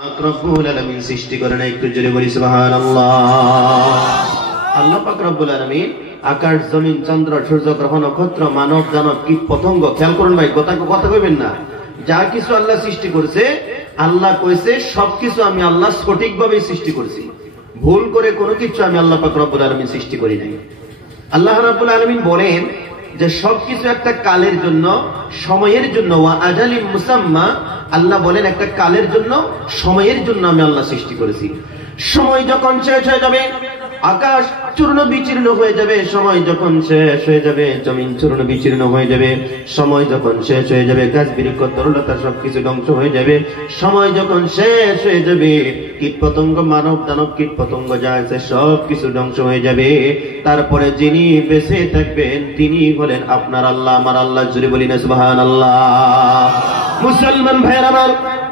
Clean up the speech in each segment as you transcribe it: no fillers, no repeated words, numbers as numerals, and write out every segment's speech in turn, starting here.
রব্বুল আলামিন সৃষ্টি করেন, একটু জোরে বলি সুবহানাল্লাহ। আল্লাহ পাক রব্বুল আলামিন আকাশ জমিন চন্দ্র সূর্য গ্রহ নক্ষত্র মানব দানব কীট পতঙ্গ, খেয়াল করুন ভাই, কথা কইবেন না, যা কিছু আল্লাহ সৃষ্টি করেছে আল্লাহ কইছে সবকিছু আমি আল্লাহ সঠিকভাবে সৃষ্টি করেছি, ভুল করে কোনো কিছু আমি আল্লাহ পাক রব্বুল আলামিন সৃষ্টি করি নাই। আল্লাহ রাব্বুল আলামিন বলেন যে সবকিছু একটা কালের জন্য, সময়ের জন্য, ওয়া আজালিম মুসাম্মা, আল্লাহ বলেন একটা কালের জন্য, সময়ের জন্য আমি আল্লাহ সৃষ্টি করেছি। সময় যখন শেষ হয়ে যাবে, আকাশ চূর্ণ বিচীর্ণ হয়ে যাবে, সময় যখন শেষ হয়ে যাবে, জমিন চূর্ণ বিচীর্ণ হয়ে যাবে, সময় যখন শেষ হয়ে যাবে, গাছ বৃক্ষ তরলতা সবকিছু ধ্বংস হয়ে যাবে, সময় যখন শেষ হয়ে যাবে, কীট পতঙ্গ মানব দানব কীট পতঙ্গ যা আছে সবকিছু ধ্বংস হয়ে যাবে। তারপরে যিনি বেঁচে থাকবেন তিনি হলেন আপনার আল্লাহ, আমার আল্লাহ। জোরে বলি না সুবহানাল্লাহ। মুসলমান ভাইয়ের আমার,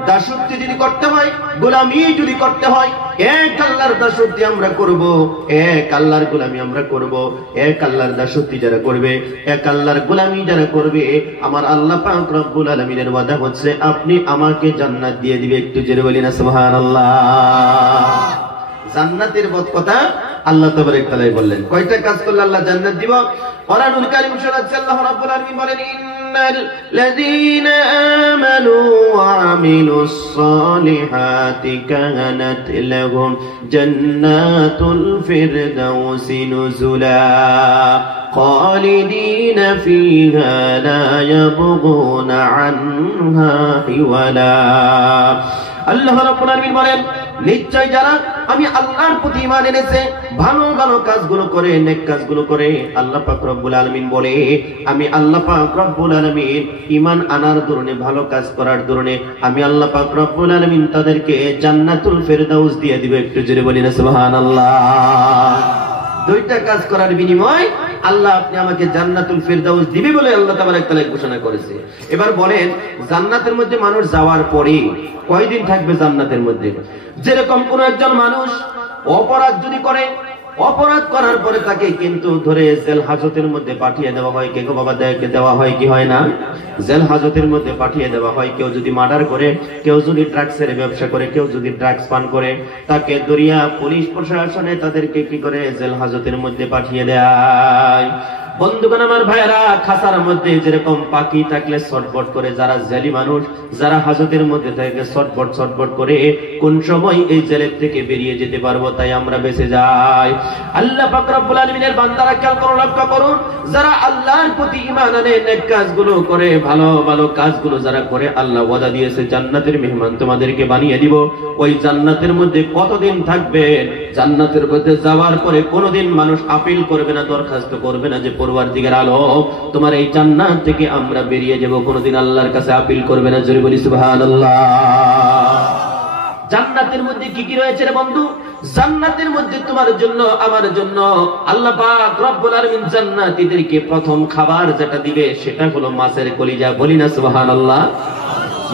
দাসত্ব যদি করতে হয়, গোলামি যদি করতে হয়, এক আল্লাহর দাসত্ব আমরা করব, এক আল্লাহর গোলামি আমরা করব। এক আল্লাহর দাসত্ব যারা করবে, এক আল্লাহর গোলামি যারা করবে, আমার আল্লাহ পাক রব্বুল আলামিনের ওয়াদা হচ্ছে আপনি আমাকে জান্নাত দিয়ে দিবে। একটু জোরে বলি না সুবহানাল্লাহ। জান্নাতের কথা আল্লাহ তাবারক তাআলা বললেন, কয়টা কাজ করলে আল্লাহ জান্নাত দিব? কোরআনুল কারীম শোনাচ্ছে আল্লাহ রাব্বুল আলামিন বলেন, ইন্নাল্লাযীনা আমানু ওয়া আমিলুস সালিহাতি কানাত লাহুম জান্নাতুল ফিরদাউসি নুজুলা খালিদিনা ফীহা লা ইয়াবগুনা আনহা হিওয়ালা। আল্লাহ রাব্বুল আলামিন বলেন, নিশ্চয় যারা আমি আল্লাহর প্রতি ঈমান এনেছে, ভালো ভালো কাজগুলো করে, নেক কাজগুলো করে, আল্লাহ পাক রব্বুল আলামিন বলে আমি আল্লাহ পাক রব্বুল আলামিন ঈমান আনার দরুনে, ভালো কাজ করার দরুনে আমি আল্লাহ পাক রব্বুল আলামিন তাদেরকে জান্নাতুল ফেরদাউস দিয়ে দিবে। একটু জোরে বলি না সুবহানাল্লাহ। দুইটা কাজ করার বিনিময় আল্লাহ আপনি আমাকে জান্নাতুল ফিরদাউস দিবে বলে আল্লাহ তাবারক তাআলা ঘোষণা করেছে। এবার বলেন, জান্নাতের মধ্যে মানুষ যাওয়ার পরে কয়দিন থাকবে জান্নাতের মধ্যে? যেরকম কোন একজন মানুষ অপরাধ যদি করে, অপরাধ করার পরে তাকে কিন্তু ধরে জেল হাজতের মধ্যে পাঠিয়ে দেওয়া হয়। কে গো বাবা, দেওয়া হয় কি হয় না? জেল হাজতের মধ্যে পাঠিয়ে দেওয়া হয়। কেউ যদি মার্ডার করে, কেউ যদি ড্রাগসের ব্যবসা করে, কেউ যদি ড্রাগস পান করে, তাকে দরিয়া পুলিশ প্রশাসনে তাদেরকে কি করে জেল হাজতের মধ্যে পাঠিয়ে দেয়। বন্ধুগণ আমার ভাইয়েরা, খাসার মধ্যে যেরকম পাখি থাকলে ছটফট করে, যারা জেলি মানুষ, যারা হাজতের মধ্যে থাকে ছটফট করে কোন সময় এই জেলের থেকে বেরিয়ে যেতে পারবো, তাই আমরা বেঁচে যাই। আল্লাহ পাক রব্বুল আলামিনের বান্দারা খেয়াল করুন, লক্ষ্য করুন, যারা আল্লাহর প্রতি ঈমান আনে, নেক কাজগুলো করে, ভালো ভালো কাজগুলো যারা করে, আল্লাহ ওয়াদা দিয়েছে জান্নাতের মেহমান তোমাদেরকে বানিয়ে দিব। ওই জান্নাতের মধ্যে কতদিন থাকবেন? জান্নাতের মধ্যে যাওয়ার পরে কোনোদিন মানুষ আপিল করবে না, দরখাস্ত করবে না যে পরওয়ারদিগার আলম তোমার এই জান্নাত থেকে আমরা বেরিয়ে যাব, কোনোদিন আল্লাহর কাছে আপিল করবে না। জোরে বলি সুবহানাল্লাহ। জান্নাতের মধ্যে কি কি রয়েছে রে বন্ধু? জান্নাতের মধ্যে তোমার জন্য, আমার জন্য আল্লাহ পাক রব্বুল আলামিন জান্নাতীদেরকে প্রথম খাবার যেটা দিবে সেটা হলো মাছের কলিজা। বলি না সুবহানাল্লাহ।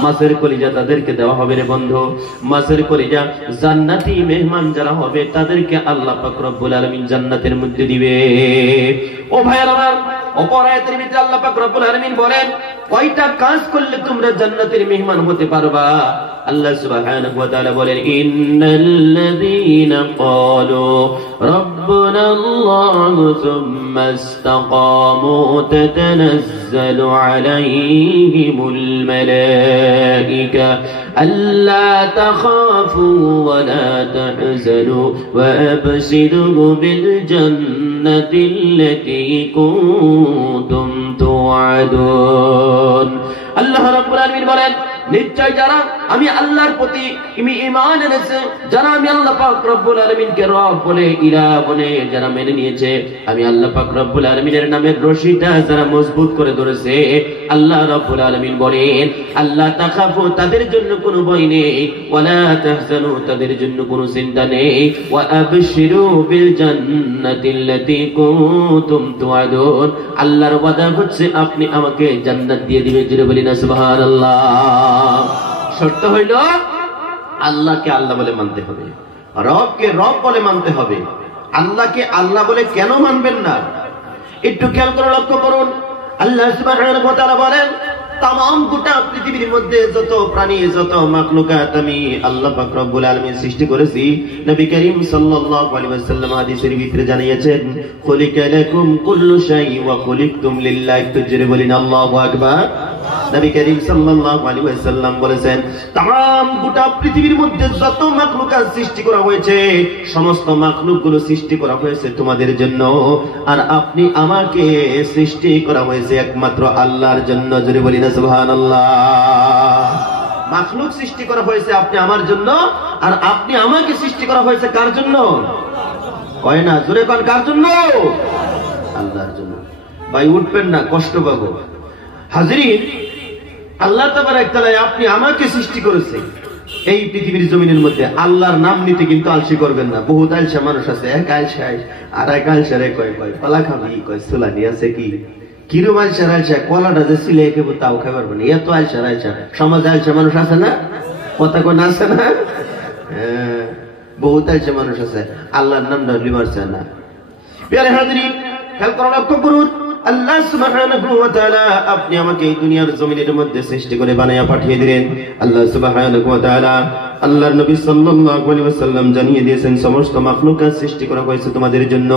মাছের কলিজা তাদেরকে দেওয়া হবে রে বন্ধু। মাছের কলিজা জান্নাতি মেহমান যারা হবে তাদেরকে আল্লাহ পাক রব্বুল আলামিন জান্নাতের মধ্যে দিবে। ও ভাইরা আমার, অপর আয়াতের ভিতরে আল্লাহ পাক রব্বুল আলামিন বলেন কয়টা কাজ করলে তোমরা জান্নাতের মেহমান হতে পারবা। আল্লাহ সুবহানাহু ওয়া তাআলা বলেন, ইন্নাল্লাযীনা ক্বালু রাব্বুনাল্লাহু সুম্মা ইসতাকামু তাতানাজ্জালু আলাইহিমুল মালায়েকা আল্লা তাখাফু ওয়া লা তাহজানু ওয়া আবশিরু বিল জান্নাতিল্লাতী কুনতুম তুআদুন। আল্লাহ রাব্বুল আলামিন বলেন, নিশ্চয় যারা আমি আল্লাহর প্রতি ঈমান এনেছে, যারা আমি আল্লাহ পাক রব্বুল আলামিনকে রব বলে, ইলাহ বলে যারা মেনে নিয়েছে, আমি আল্লাহ পাক রব্বুল আলামিনের নামের রশিটা যারা মজবুত করে ধরেছে, আল্লাহ রাব্বুল আলামিন বলেন আল্লাহ তাখাফু তাদের জন্য কোনো ভয় নেই, ওয়ালা তাহজানু তাদের জন্য কোনো চিন্তা নেই, ওয়া আবশিরু বিল জান্নাতিল্লাতী কুনতুম তুআদুন। আল্লাহর ওয়াদা হচ্ছে আপনি আমাকে জান্নাত দিয়ে দিবেন। জোরে বলি না সুবহানাল্লাহ। শর্ত হইল আল্লাহকে আল্লাহ বলে মানতে হবে, রবকে রব বলে মানতে হবে। আল্লাহকে আল্লাহ বলে কেন মানবেন না? একটু খেয়াল করে লক্ষ্য করুন। আল্লাহ সুবহানাহু ওয়া তাআলা বলেন, তামাম গোটা পৃথিবীর মধ্যে যত প্রাণী যত মাখলুকাত আমি আল্লাহ পাক রব্বুল আলামিন সৃষ্টি করেছি, নবী করিম সাল্লাল্লাহু আলাইহি ওয়াসাল্লাম হাদিসের ভিতরে জানিয়েছেন, খুলিকা লাকুম কুল্লু শাই ওয়া খুলিকতুম লিল্লাহি তুজরি বলিন আল্লাহু আকবার। নবী করিম সাল্লাল্লাহু আলাইহি ওয়াসাল্লাম বলেছেন, তাম গোটা পৃথিবীর মধ্যে যত মাখলুকাত সৃষ্টি করা হয়েছে সমস্ত মাখলুকগুলো সৃষ্টি করা হয়েছে তোমাদের জন্য, আর আপনি আমাকে সৃষ্টি করা হয়েছে একমাত্র আল্লাহর জন্য। জোরে বলি না সুবহানাল্লাহ। মাখলুক সৃষ্টি করা হয়েছে আপনি আমার জন্য, আর আপনি আমাকে সৃষ্টি করা হয়েছে কার জন্য? কয় না, জোরে কোন কার জন্য? আল্লাহর জন্য। ভাই উঠবেন না, কষ্ট পাবো। হাজরিন, আল্লাহ তাবারক তাআলা আপনি আমাকে সৃষ্টি করেছে এই পৃথিবীর জমিনের মধ্যে। আল্লাহর নাম নিতে কিন্তু আলসি করবেন না। বহুত আলসা মানুষ আছে, এক আলসায় আর এক আলসারে কয় পালা খাবি, কয় সুলানি আছে কি কিরম আলসার আলসা, কলাটা যে সিলে খেবো তাও খাই পারবো না, এত আলসার আলসা। সমাজে আলসা মানুষ আছে না? কথা কোন আছে না? বহুত আলসা মানুষ আছে, আল্লাহর নামটা লিমারছে না। প্রিয় হাজরিন, খেয়াল করে লক্ষ্য করুন, আল্লাহ সুবহানাহু ওয়া তাআলা আপনি আমাকে এই দুনিয়ার জমিনের মধ্যে সৃষ্টি করে বানায়া পাঠিয়ে দিলেন। আল্লাহ সুবহানাহু ওয়া তাআলা আল্লাহর নবী সাল্লাল্লাহু আলাইহি ওয়াসাল্লাম জানিয়ে দিয়েছেন, সমস্ত মাখলুকাত সৃষ্টি করা হয়েছে তোমাদের জন্য,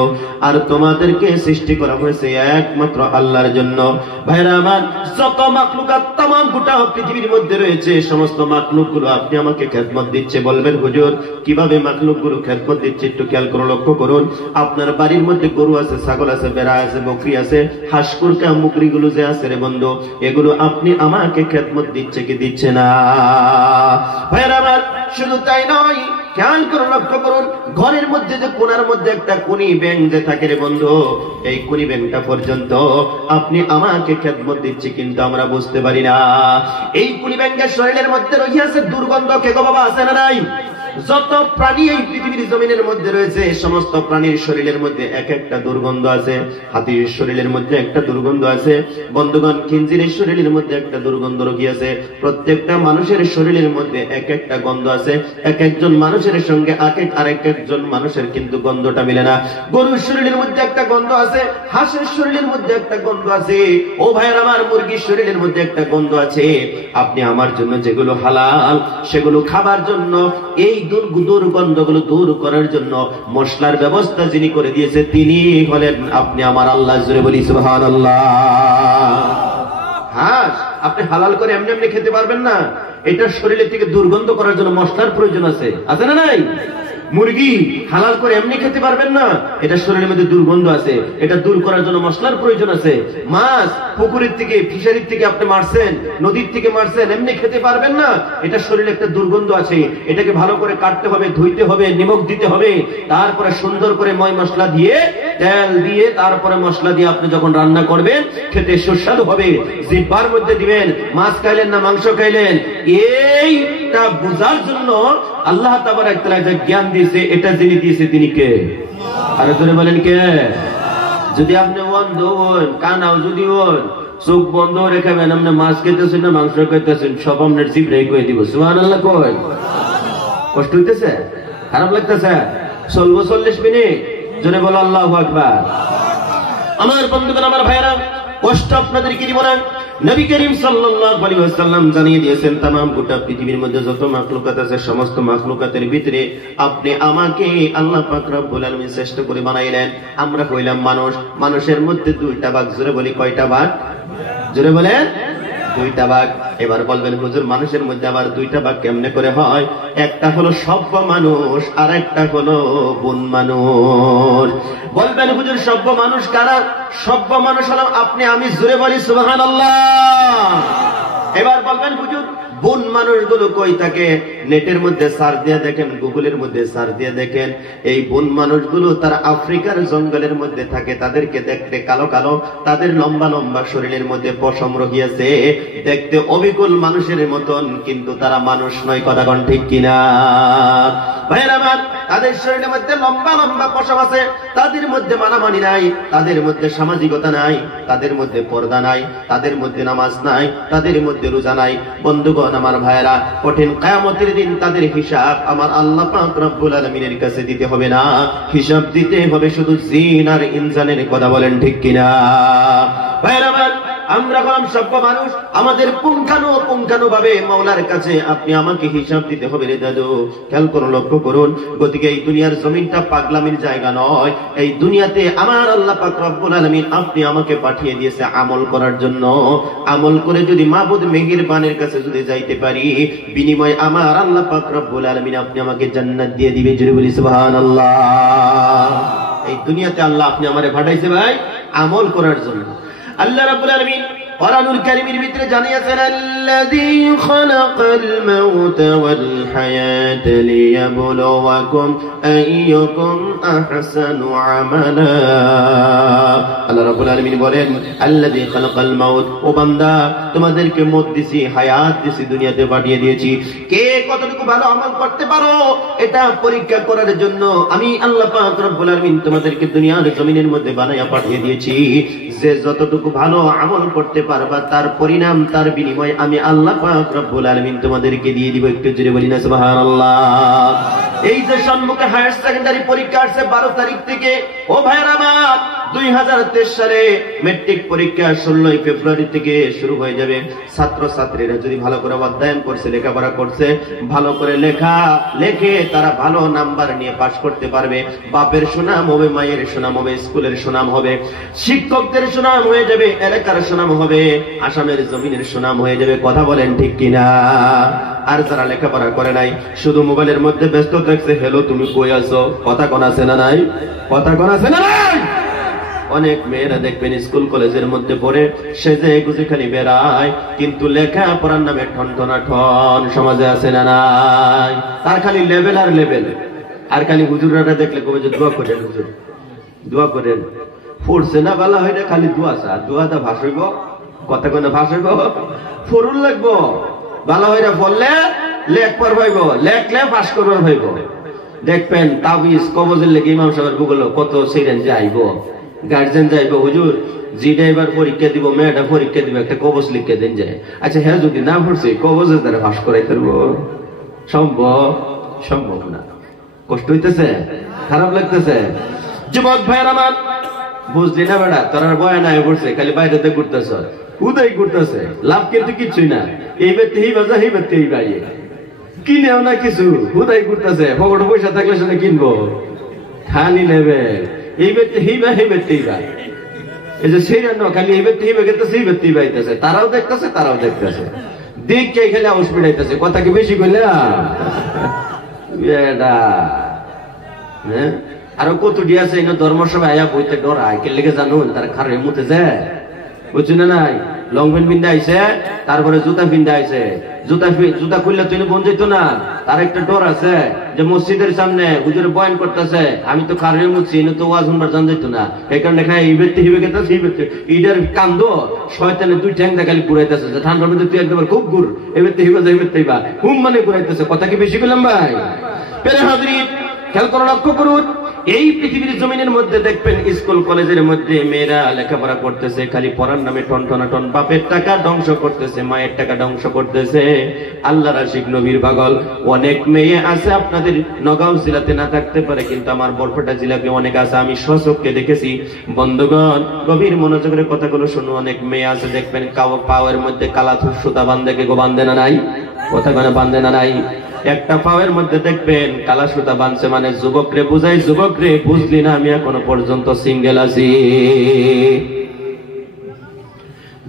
আর তোমাদেরকে সৃষ্টি করা হয়েছে একমাত্র আল্লাহর জন্য। ভাইরা আমার, যত মাখলুকাত तमाम গোটা পৃথিবীর মধ্যে রয়েছে সমস্ত মাখলুকগুলো আপনি আমাকে খেদমত দিচ্ছে। বলবেন হুজুর কিভাবে মাখলুকগুলো খেদমত দিচ্ছে? একটু খেয়াল করে লক্ষ্য করুন। আপনার বাড়ির মধ্যে গরু আছে, ছাগল আছে, ভেড়া আছে, বকরি আছে, হাঁস কুরকা মুকরিগুলো যে আছে রে বন্ধু, এগুলো আপনি আমাকে খেদমত দিচ্ছে কি দিচ্ছে না? ভাইরা আমার, শুধু তাই নয়, খেয়াল করে লক্ষ্য করুন, ঘরের মধ্যে যে কোণার মধ্যে একটা কুনি ব্যাং যে থাকে রে বন্ধু, এই কুনি ব্যাংটা পর্যন্ত আপনি আমাকে খেদমত দিচ্ছে, কিন্তু আমরা বুঝতে পারি না। এই কুনি ব্যাংকের শরীরের মধ্যে রয়েছে দুর্গন্ধ, কে গো বাবা আছে না নাই? যত প্রাণী এই পৃথিবীর জমিনের মধ্যে রয়েছে সমস্ত প্রাণীর শরীরের মধ্যে এক একটা দুর্গন্ধ আছে। হাতির শরীরের মধ্যে একটা দুর্গন্ধ আছে বন্ধুগণ, খিনজিরের শরীরের মধ্যে একটা দুর্গন্ধ রয়েছে। প্রত্যেকটা মানুষের শরীরের মধ্যে এক একটা গন্ধ আছে। এক একজন মানুষের সঙ্গে আরেক একজন মানুষের কিন্তু গন্ধটা মিলে না। গরুর শরীরের মধ্যে একটা গন্ধ আছে, হাঁসের শরীরের মধ্যে একটা গন্ধ আছে, ও ভাইয়ের আমার, মুরগির শরীরের মধ্যে একটা গন্ধ আছে। আপনি আমার জন্য যেগুলো হালাল সেগুলো খাবার জন্য, এই দুর্গন্ধগুলো দূর করার জন্য মশলার ব্যবস্থা যিনি করে দিয়েছে তিনি হলেন আপনি আমার আল্লাহ। জোরে বলি সুবহানাল্লাহ। হাঁস আপনি হালাল করে এমনি এমনি খেতে পারবেন না, এটা শরীরের থেকে দুর্গন্ধ করার জন্য মশলার প্রয়োজন আছে, আছে না নাই? মুরগি হালাল করে এমনি খেতে পারবেন না, এটা শরীরের মধ্যে দুর্গন্ধ আছে, এটা দূর করার জন্য মশলার প্রয়োজন আছে। মাছ পুকুরের থেকে, ফিশারির থেকে আপনি মারছেন, নদীর থেকে মারছেন, এমনি খেতে পারবেন না, এটা শরীরে একটা দুর্গন্ধ আছে, এটাকে ভালো করে কাটতে হবে, ধুইতে হবে, নিমক দিতে হবে, তারপরে সুন্দর করে ময় মশলা দিয়ে, তেল দিয়ে, তারপরে মশলা দিয়ে আপনি যখন রান্না করবেন খেতে সুস্বাদু হবে। জিহ্বার মধ্যে দিবেন, মাছ খাইলেন না মাংস খাইলেন, এইটা বোঝার জন্য আল্লাহ তাবারক তাআলা যে জ্ঞান দিয়েছে, এটা যিনি দিয়েছে তিনি কে? আরে জোরে বলেন কে? যদি আপনি অন্ধ হন, কানাও যদি হন, চোখ বন্ধ রেখে খাবেন, আপনি মাছ খেতেছেন না মাংস খেতেছেন, সব আপনার জিহ্বায় কয়ে দিব সুবহানাল্লাহ। কই কষ্ট হইতেছে? খারাপ লাগতেছে? চলবো 40 মিনিট? জোরে বলো আল্লাহু আকবার। আমার বন্ধুগণ, আমার ভাইরা, কষ্ট আপনাদের কি দিব না? নবী করিম সাল্লাল্লাহু আলাইহি ওয়াসাল্লাম জানিয়ে দিয়েছেন, तमाम গোটা পৃথিবীর মধ্যে যত মাখলুকাত আছে সমস্ত মাখলুকাতের ভিতরে আপনি আমাকে আল্লাহ পাক রব্বুল আলামিন শ্রেষ্ঠ করে বানাইলেন। আমরা কইলাম মানুষ, মানুষের মধ্যে দুইটা ভাগ। জোরে বলি কয়টা ভাগ? জোরে বলেন দুইটা ভাগ। এবার বলবেন হুজুর মানুষের মধ্যে আবার দুইটা ভাগ কেমনে করে হয়? একটা হলো সভ্য মানুষ আর একটা হলো বন মানুষ। বলবেন হুজুর সভ্য মানুষ কারা? সভ্য মানুষ হলাম আপনি আমি। জোরে বলি সুবহানাল্লাহ। এবার বলবেন হুজুর বন মানুষগুলো কই থাকে? নেটের মধ্যে সার্চ দিয়ে দেখেন, গুগলের মধ্যে সার্চ দিয়ে দেখেন, এই বন মানুষগুলো তারা আফ্রিকার জঙ্গলের মধ্যে থাকে। তাদেরকে দেখতে কালো কালো, তাদের লম্বা লম্বা শরীরের মধ্যে পশম রহিয়াছে, দেখতে অবিকল মানুষের মতন, কিন্তু তারা মানুষ নয়। কথা কোন ঠিক কিনা ভাইরা আমার? তাদের শরীরের মধ্যে লম্বা লম্বা পশম আছে, তাদের মধ্যে মানামানি নাই, তাদের মধ্যে সামাজিকতা নাই, তাদের মধ্যে পর্দা নাই, তাদের মধ্যে নামাজ নাই, তাদের মধ্যে রোজা নাই। বন্ধুগণ আমার ভাইরা, কঠিন কিয়ামতের দিন তাদের হিসাব আমার আল্লাহ পাক রব্বুল আলামিনের কাছে দিতে হবে না, হিসাব দিতে হবে শুধু জিন আর ইনসানের। কথা বলেন ঠিক কিনা ভাইরা আমার? আমরা হলাম সভ্য মানুষ, আমাদের পুঙ্খানুপুঙ্খানুভাবে মাওলার কাছে আপনি আমাকে হিসাব দিতে হবে রে দাদু। খেয়াল করুন, লক্ষ্য করুন, গতিকে এই দুনিয়ার জমিনটা পাগলামির জায়গা নয়। এই দুনিয়াতে আমার আল্লাহ পাক রব্বুল আলামিন আপনি আমাকে পাঠিয়ে দিয়েছে আমল করার জন্য। আমল করে যদি মাবুদ মেহেরবানের কাছে যদি যাইতে পারি, বিনিময় আমার আল্লাহ পাক রব্বুল আলামিন আপনি আমাকে জান্নাত দিয়ে দিবেন। জোরে বলি সুবহানাল্লাহ। এই দুনিয়াতে আল্লাহ আপনি আমারে পাঠাইছে ভাই আমল করার জন্য। আল্লাহ রাব্বুল আলামিন কোরআনুল কারীমের ভিতরে জানিয়েছেন, আল্লাযী খালাকাল মাউতা ওয়াল হায়াতা লিয়াবলুওয়াকুম আইয়ুকুম আহসানু আমালা। আল্লাহ রাব্বুল আলামিন বলেন, আল্লাযী খালাকাল মাউত, ও বান্দা তোমাদেরকে মওত দিছি, হায়াত দিছি, দুনিয়াতে পাঠিয়ে দিয়েছি। কে কতটুকু ভালো আমল করতে পারো এটা পরীক্ষা করার জন্য আমি আল্লাহ পাক রব্বুল আলামিন তোমাদেরকে দুনিয়ার জমিনের মধ্যে বানায়া পাঠিয়ে দিয়েছি। যে যতটুকু ভালো আমল করতে পারবা তার পরিণাম, তার বিনিময় আমি আল্লাহ পাক রব্বুল আলামিন তোমাদেরকে দিয়ে দিব। একটু জোরে বলি না সুবহানাল্লাহ। এই যে সম্মুখে হায়ার সেকেন্ডারি পরীক্ষা আসছে 12 তারিখ থেকে, ও ভাইরা আমার 2023 সালে মেট্রিক পরীক্ষা 16 ফেব্রুয়ারি থেকে শুরু হয়ে যাবে। ছাত্র ছাত্রীরা যদি ভালো করে অধ্যয়ন করছে, লেখাপড়া করছে, ভালো করে লেখে তারা ভালো নাম্বার নিয়ে পাস করতে পারবে। বাপের সুনাম হবে, মায়ের সুনাম হবে, স্কুলের সুনাম হবে, শিক্ষকদের সুনাম হয়ে যাবে, এলাকার সুনাম হবে, আসামের জমিনের সুনাম হয়ে যাবে। কথা বলেন ঠিক কিনা? আর যারা লেখাপড়া করে নাই, শুধু মোবাইলের মধ্যে ব্যস্ত থাকছে, হ্যালো তুমি কই আছো, কথা কোন আছে না নাই? কথা কোন আছে না নাই? অনেক মেয়েরা দেখবেন স্কুল কলেজের মধ্যে পড়ে সেজে গুজে খালি বেড়ায়, কিন্তু লেখাপড়ার নামে ঠন সমাজে আছে না নাই? তার খালি লেভেল আর লেভেল। আর খালি হুজুররা দেখলে কবে যে দোয়া করেন, হুজুর দোয়া করেন, পড়ছে না বালা হইলে খালি দোয়া চা, দোয়াটা ভাসইব, কথা কোন ভাসইব, ফরুল লাগবো, বালা হইরা বললে লেখ পর ভাইব, লেখলে পাস করবার ভাইব। দেখবেন তাবিজ কবজের লেগে ইমাম সাহেবের ভূগোল কত সিরেন যাইব, গার্জেন যাইব, হুজুর জি ড্রাইভার পরীক্ষা দিব, মেয়েটা পরীক্ষা দিব, একটা কবজ লিখে দেন যায়। আচ্ছা হ্যাঁ, যদি না পড়ছে কবজের দ্বারা পাস করাই পারবো? সম্ভব না। কষ্ট হইতেছে, খারাপ লাগতেছে। যুবক ভাইয়ের আমার, বুঝলি না বেড়া, তোর আর বয়া নাই পড়ছে, খালি বাইরেতে ঘুরতেছ, উদয় ঘুরতেছে, লাভ কিন্তু কিছুই না। এই ব্যক্তি এই বাজা, এই ব্যক্তি এই বাইরে কিনেও না কিছু, উদয় ঘুরতেছে, পকেটে পয়সা থাকলে সেটা কিনবো, খালি নেবে। এই ব্যক্তি হিবা, এই ব্যক্তি হিবা, এই যে সেই রান্না খালি এই ব্যক্তি হিবা গেতেছে, এই ব্যক্তি বাইতেছে, তারাও দেখতেছে, তারাও দেখতেছে, দেখে খেলে আউস পিড়াইতেছে। কথা কি বেশি কইলে? হ্যাঁ, আরো কত ডি আছে ধর্মসভায় আয়া বইতে ডরায়, কে লেগে জানুন তারা খারে মুতে যায়, বুঝছো না নাই? লং প্যান্ট পিন্ধা আইছে, তারপরে জুতা পিন্ধা আইছে, জুতা খুললে তুই বোন যেত না। তার একটা ডর আছে যে মসজিদের সামনে হুজুরে বয়ান করতেছে, আমি তো খারে মুছি, তো ওয়াজ শুনবার জান যেত না। এই কারণে খাই এই ব্যক্তি হিবে গেতেছে, এই ব্যক্তি ইডার কান্দ শয়তানে দুই ঠ্যাং দেখালি ঘুরাইতেছে, ঠান্ডার মধ্যে তুই একদম খুব ঘুর, এই ব্যক্তি হিবে যায়, এই ব্যক্তি হিবা হুম মানে ঘুরাইতেছে। কথা কি বেশি করলাম ভাই? পেরে হাজরিন, খেয়াল করে লক্ষ্য করুন, এই পৃথিবীর জমিনের মধ্যে দেখবেন স্কুল কলেজের মধ্যে মেয়েরা লেখাপড়া করতেছে, খালি পড়ার নামে টন, বাপের টাকা ধ্বংস করতেছে, মায়ের টাকা ধ্বংস করতেছে। আল্লাহর আশিক নবীর পাগল অনেক মেয়ে আছে, আপনাদের নগাঁও জেলাতে না থাকতে পারে, কিন্তু আমার বরপেটা জেলাতে অনেক আছে, আমি স্বচক্ষে দেখেছি। বন্ধুগণ, গভীর মনোযোগের কথাগুলো শুনুন। অনেক মেয়ে আছে দেখবেন পাওয়ের মধ্যে কালা সুতা বান্ধে, কে গো বান্ধে না নাই? কথা কেন বান্ধে না নাই? একটা পাওয়ের মধ্যে দেখবেন কালা সুতা বাঁধছে, মানে যুবক রে বুঝাই, যুবক রে বুঝলি না আমি এখনো পর্যন্ত সিঙ্গেল আছি।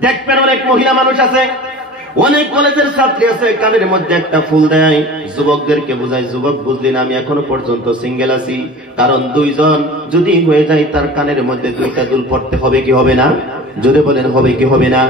দেখবেন অনেক মহিলা মানুষ আছে, অনেক কলেজের ছাত্রী আছে, কানের মধ্যে একটা ফুল দেয়, যুবকদেরকে বুঝাই, যুবক বুঝলি না আমি এখনো পর্যন্ত সিঙ্গেল আছি। কারণ দুইজন যদি হয়ে যায় তার কানের মধ্যে দুইটা দুল পড়তে হবে কি হবে না? যদি বলেন হবে কি হবে না?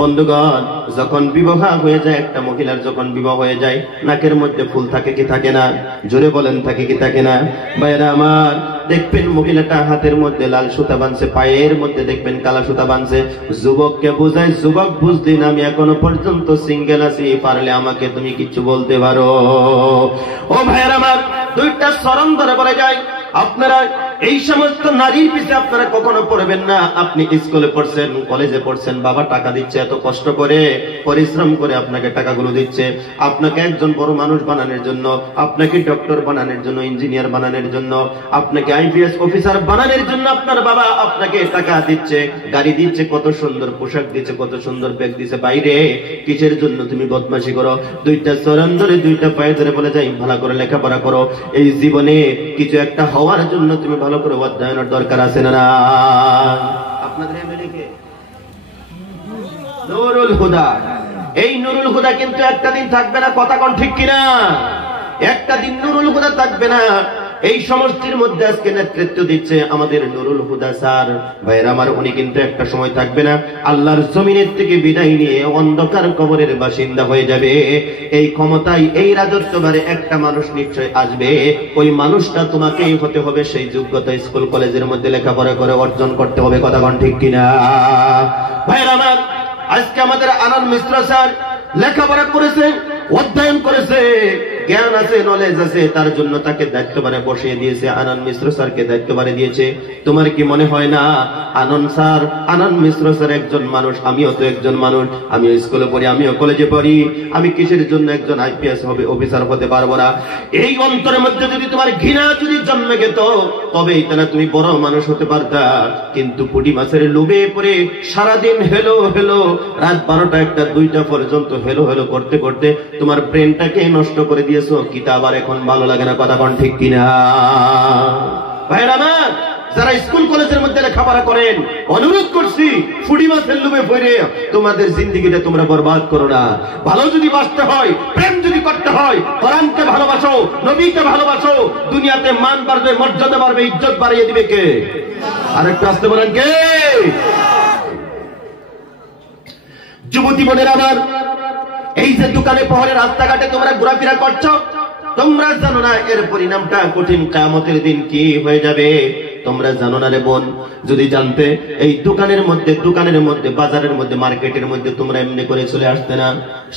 বন্ধুগণ, যখন বিবাহ হয়ে যায়, একটা মহিলার যখন বিবাহ হয়ে যায়, নাকের মধ্যে ফুল থাকে কি থাকে না? জোরে বলেন থাকে কি থাকে না? ভাইরা আমার, দেখবেন মহিলাটা হাতের মধ্যে লাল সুতা বাঁধছে, পায়ের মধ্যে দেখবেন কালা সুতা বাঁধছে। যুবককে বোঝায়, যুবক বুঝলি না আমি এখনো পর্যন্ত সিঙ্গেল আছি, পারলে আমাকে তুমি কিছু বলতে পারো। ও ভাইরা আমার, দুইটা চরণ ধরে বলে যায়, আপনারা এই সমস্ত নারীর পিছে আপনারা কখনো পড়বেন না। আপনি স্কুলে পড়ছেন, কলেজে পড়ছেন, বাবা টাকা দিচ্ছে, এত কষ্ট করে পরিশ্রম করে আপনাকে টাকাগুলো দিচ্ছে, আপনাকে একজন বড় মানুষ বানানোর জন্য, আপনাকে ডক্টর বানানোর জন্য, ইঞ্জিনিয়ার বানানোর জন্য, আপনাকে আইপিএস অফিসার বানানোর জন্য আপনার বাবা আপনাকে টাকা দিচ্ছে, গাড়ি দিচ্ছে, কত সুন্দর পোশাক দিচ্ছে, কত সুন্দর ব্যাগ দিচ্ছে। বাইরে কিসের জন্য তুমি বদমাশি করো? দুইটা চরণ ধরে, দুইটা পায়ে ধরে বলে যাই ভালো করে লেখাপড়া করো। এই জীবনে কিছু একটা হওয়ার জন্য তুমি ভালো করে অধ্যয়নের দরকার আছে না? আপনাদের এমএলএ কে? নুরুল হুদা। এই নুরুল হুদা কিন্তু একটা দিন থাকবে না, কথা কোন ঠিক কিনা? একটা দিন নুরুল হুদা থাকবে না। এই সমষ্টির মধ্যে আজকে নেতৃত্ব দিচ্ছে আমাদের নুরুল হুদা স্যার। ভাইয়ের আমার, উনি কিন্তু একটা সময় থাকবে না, আল্লাহর জমিনের থেকে বিদায় নিয়ে অন্ধকার কবরের বাসিন্দা হয়ে যাবে। এই ক্ষমতায়, এই রাজত্ববারে একটা মানুষ নিশ্চয় আসবে। ওই মানুষটা তোমাকেই হতে হবে, সেই যোগ্যতা স্কুল কলেজের মধ্যে লেখাপড়া করে অর্জন করতে হবে, কথা কোন ঠিক কিনা? ভাইয়ের আমার, আজকে আমাদের আনন্দ মিশ্র স্যার লেখাপড়া করেছে, অধ্যয়ন করেছে, জ্ঞান আছে, নলেজ আছে, তার জন্য তাকে দায়িত্বভারে বসিয়ে দিয়েছে। আনন্দ মিশ্র স্যারকে দায়িত্বভারে দিয়েছে। তোমার কি মনে হয় না আনন্দ মিশ্র স্যার একজন মানুষ, আমিও তো একজন মানুষ, আমিও স্কুলে পড়ি, আমিও কলেজে পড়ি, আমি কিসের জন্য একজন আইপিএস হবে অফিসার হতে পারবো না? এই অন্তরের মধ্যে যদি তোমার ঘৃণা যদি জন্মে যেত, তবেই তারা তুমি বড় মানুষ হতে পারতা। কিন্তু পুঁটি মাছের লোভে পড়ে সারাদিন হেলো হেলো, রাত 12টা 1টা 2টা পর্যন্ত হেলো হেলো করতে করতে তোমার ব্রেনটাকে নষ্ট করে দিয়েছো। কিতাব আর এখন ভালো লাগে না, কথা কোন ঠিক কিনা? ভাইরা আমার, যারা স্কুল কলেজের মধ্যে লেখাপড়া করেন, অনুরোধ করছি, ফুডি মাছের লোভে পড়ে তোমাদের জিন্দেগিটা তোমরা বরবাদ করো না। ভালো যদি বাঁচতে হয়, প্রেম যদি করতে হয়, কোরআনকে ভালোবাসো, নবীকে ভালোবাসো, দুনিয়াতে মান বাড়বে, মর্যাদা বাড়বে, ইজ্জত বাড়িয়ে দিবে কে? আরেকটু আসতে বলেন কে? যুবতী বোনের আমার, এই যে দোকানে পহরে রাস্তাঘাটে তোমরা ঘোরাফেরা করছো, তোমরা জানো না এর পরিণামটা কঠিন কিয়ামতের দিন কি হয়ে যাবে? তোমরা জানো না রে বোন। যদি জানতে, এই দোকানের মধ্যে বাজারের মধ্যে, মার্কেটের মধ্যে তোমরা এমনি করে চলে আসতে না।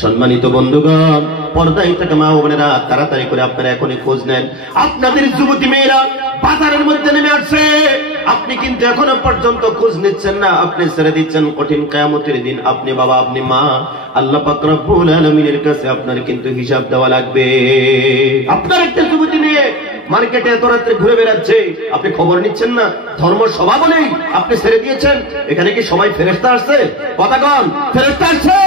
সম্মানিত বন্ধুগণ, পর্দায় থাকা মা বোনেরা, তাড়াতাড়ি করে আপনারা এখনই খোঁজ নেন। আপনাদের যুবতী মেয়েরা বাজারের মধ্যে নেমে আসছে, আপনি কিন্তু এখনো পর্যন্ত খোঁজ নিচ্ছেন না, আপনি ছেড়ে দিচ্ছেন কঠিন কিয়ামতের দিন। আপনি বাবা, আপনি মা, আল্লাহ পাক রব্বুল আলামিনের কাছে আপনার কিন্তু হিসাব দেওয়া লাগবে। আপনার একটা যুবতী নিয়ে মার্কেটে এত রাত্রে ঘুরে বেড়াচ্ছে, আপনি খবর নিচ্ছেন না? ধর্ম সভা বলেই আপনি ছেড়ে দিয়েছেন। এখানে কি সবাই ফেরেশতা আসছে? কথা কন, ফেরেশতা আসছে?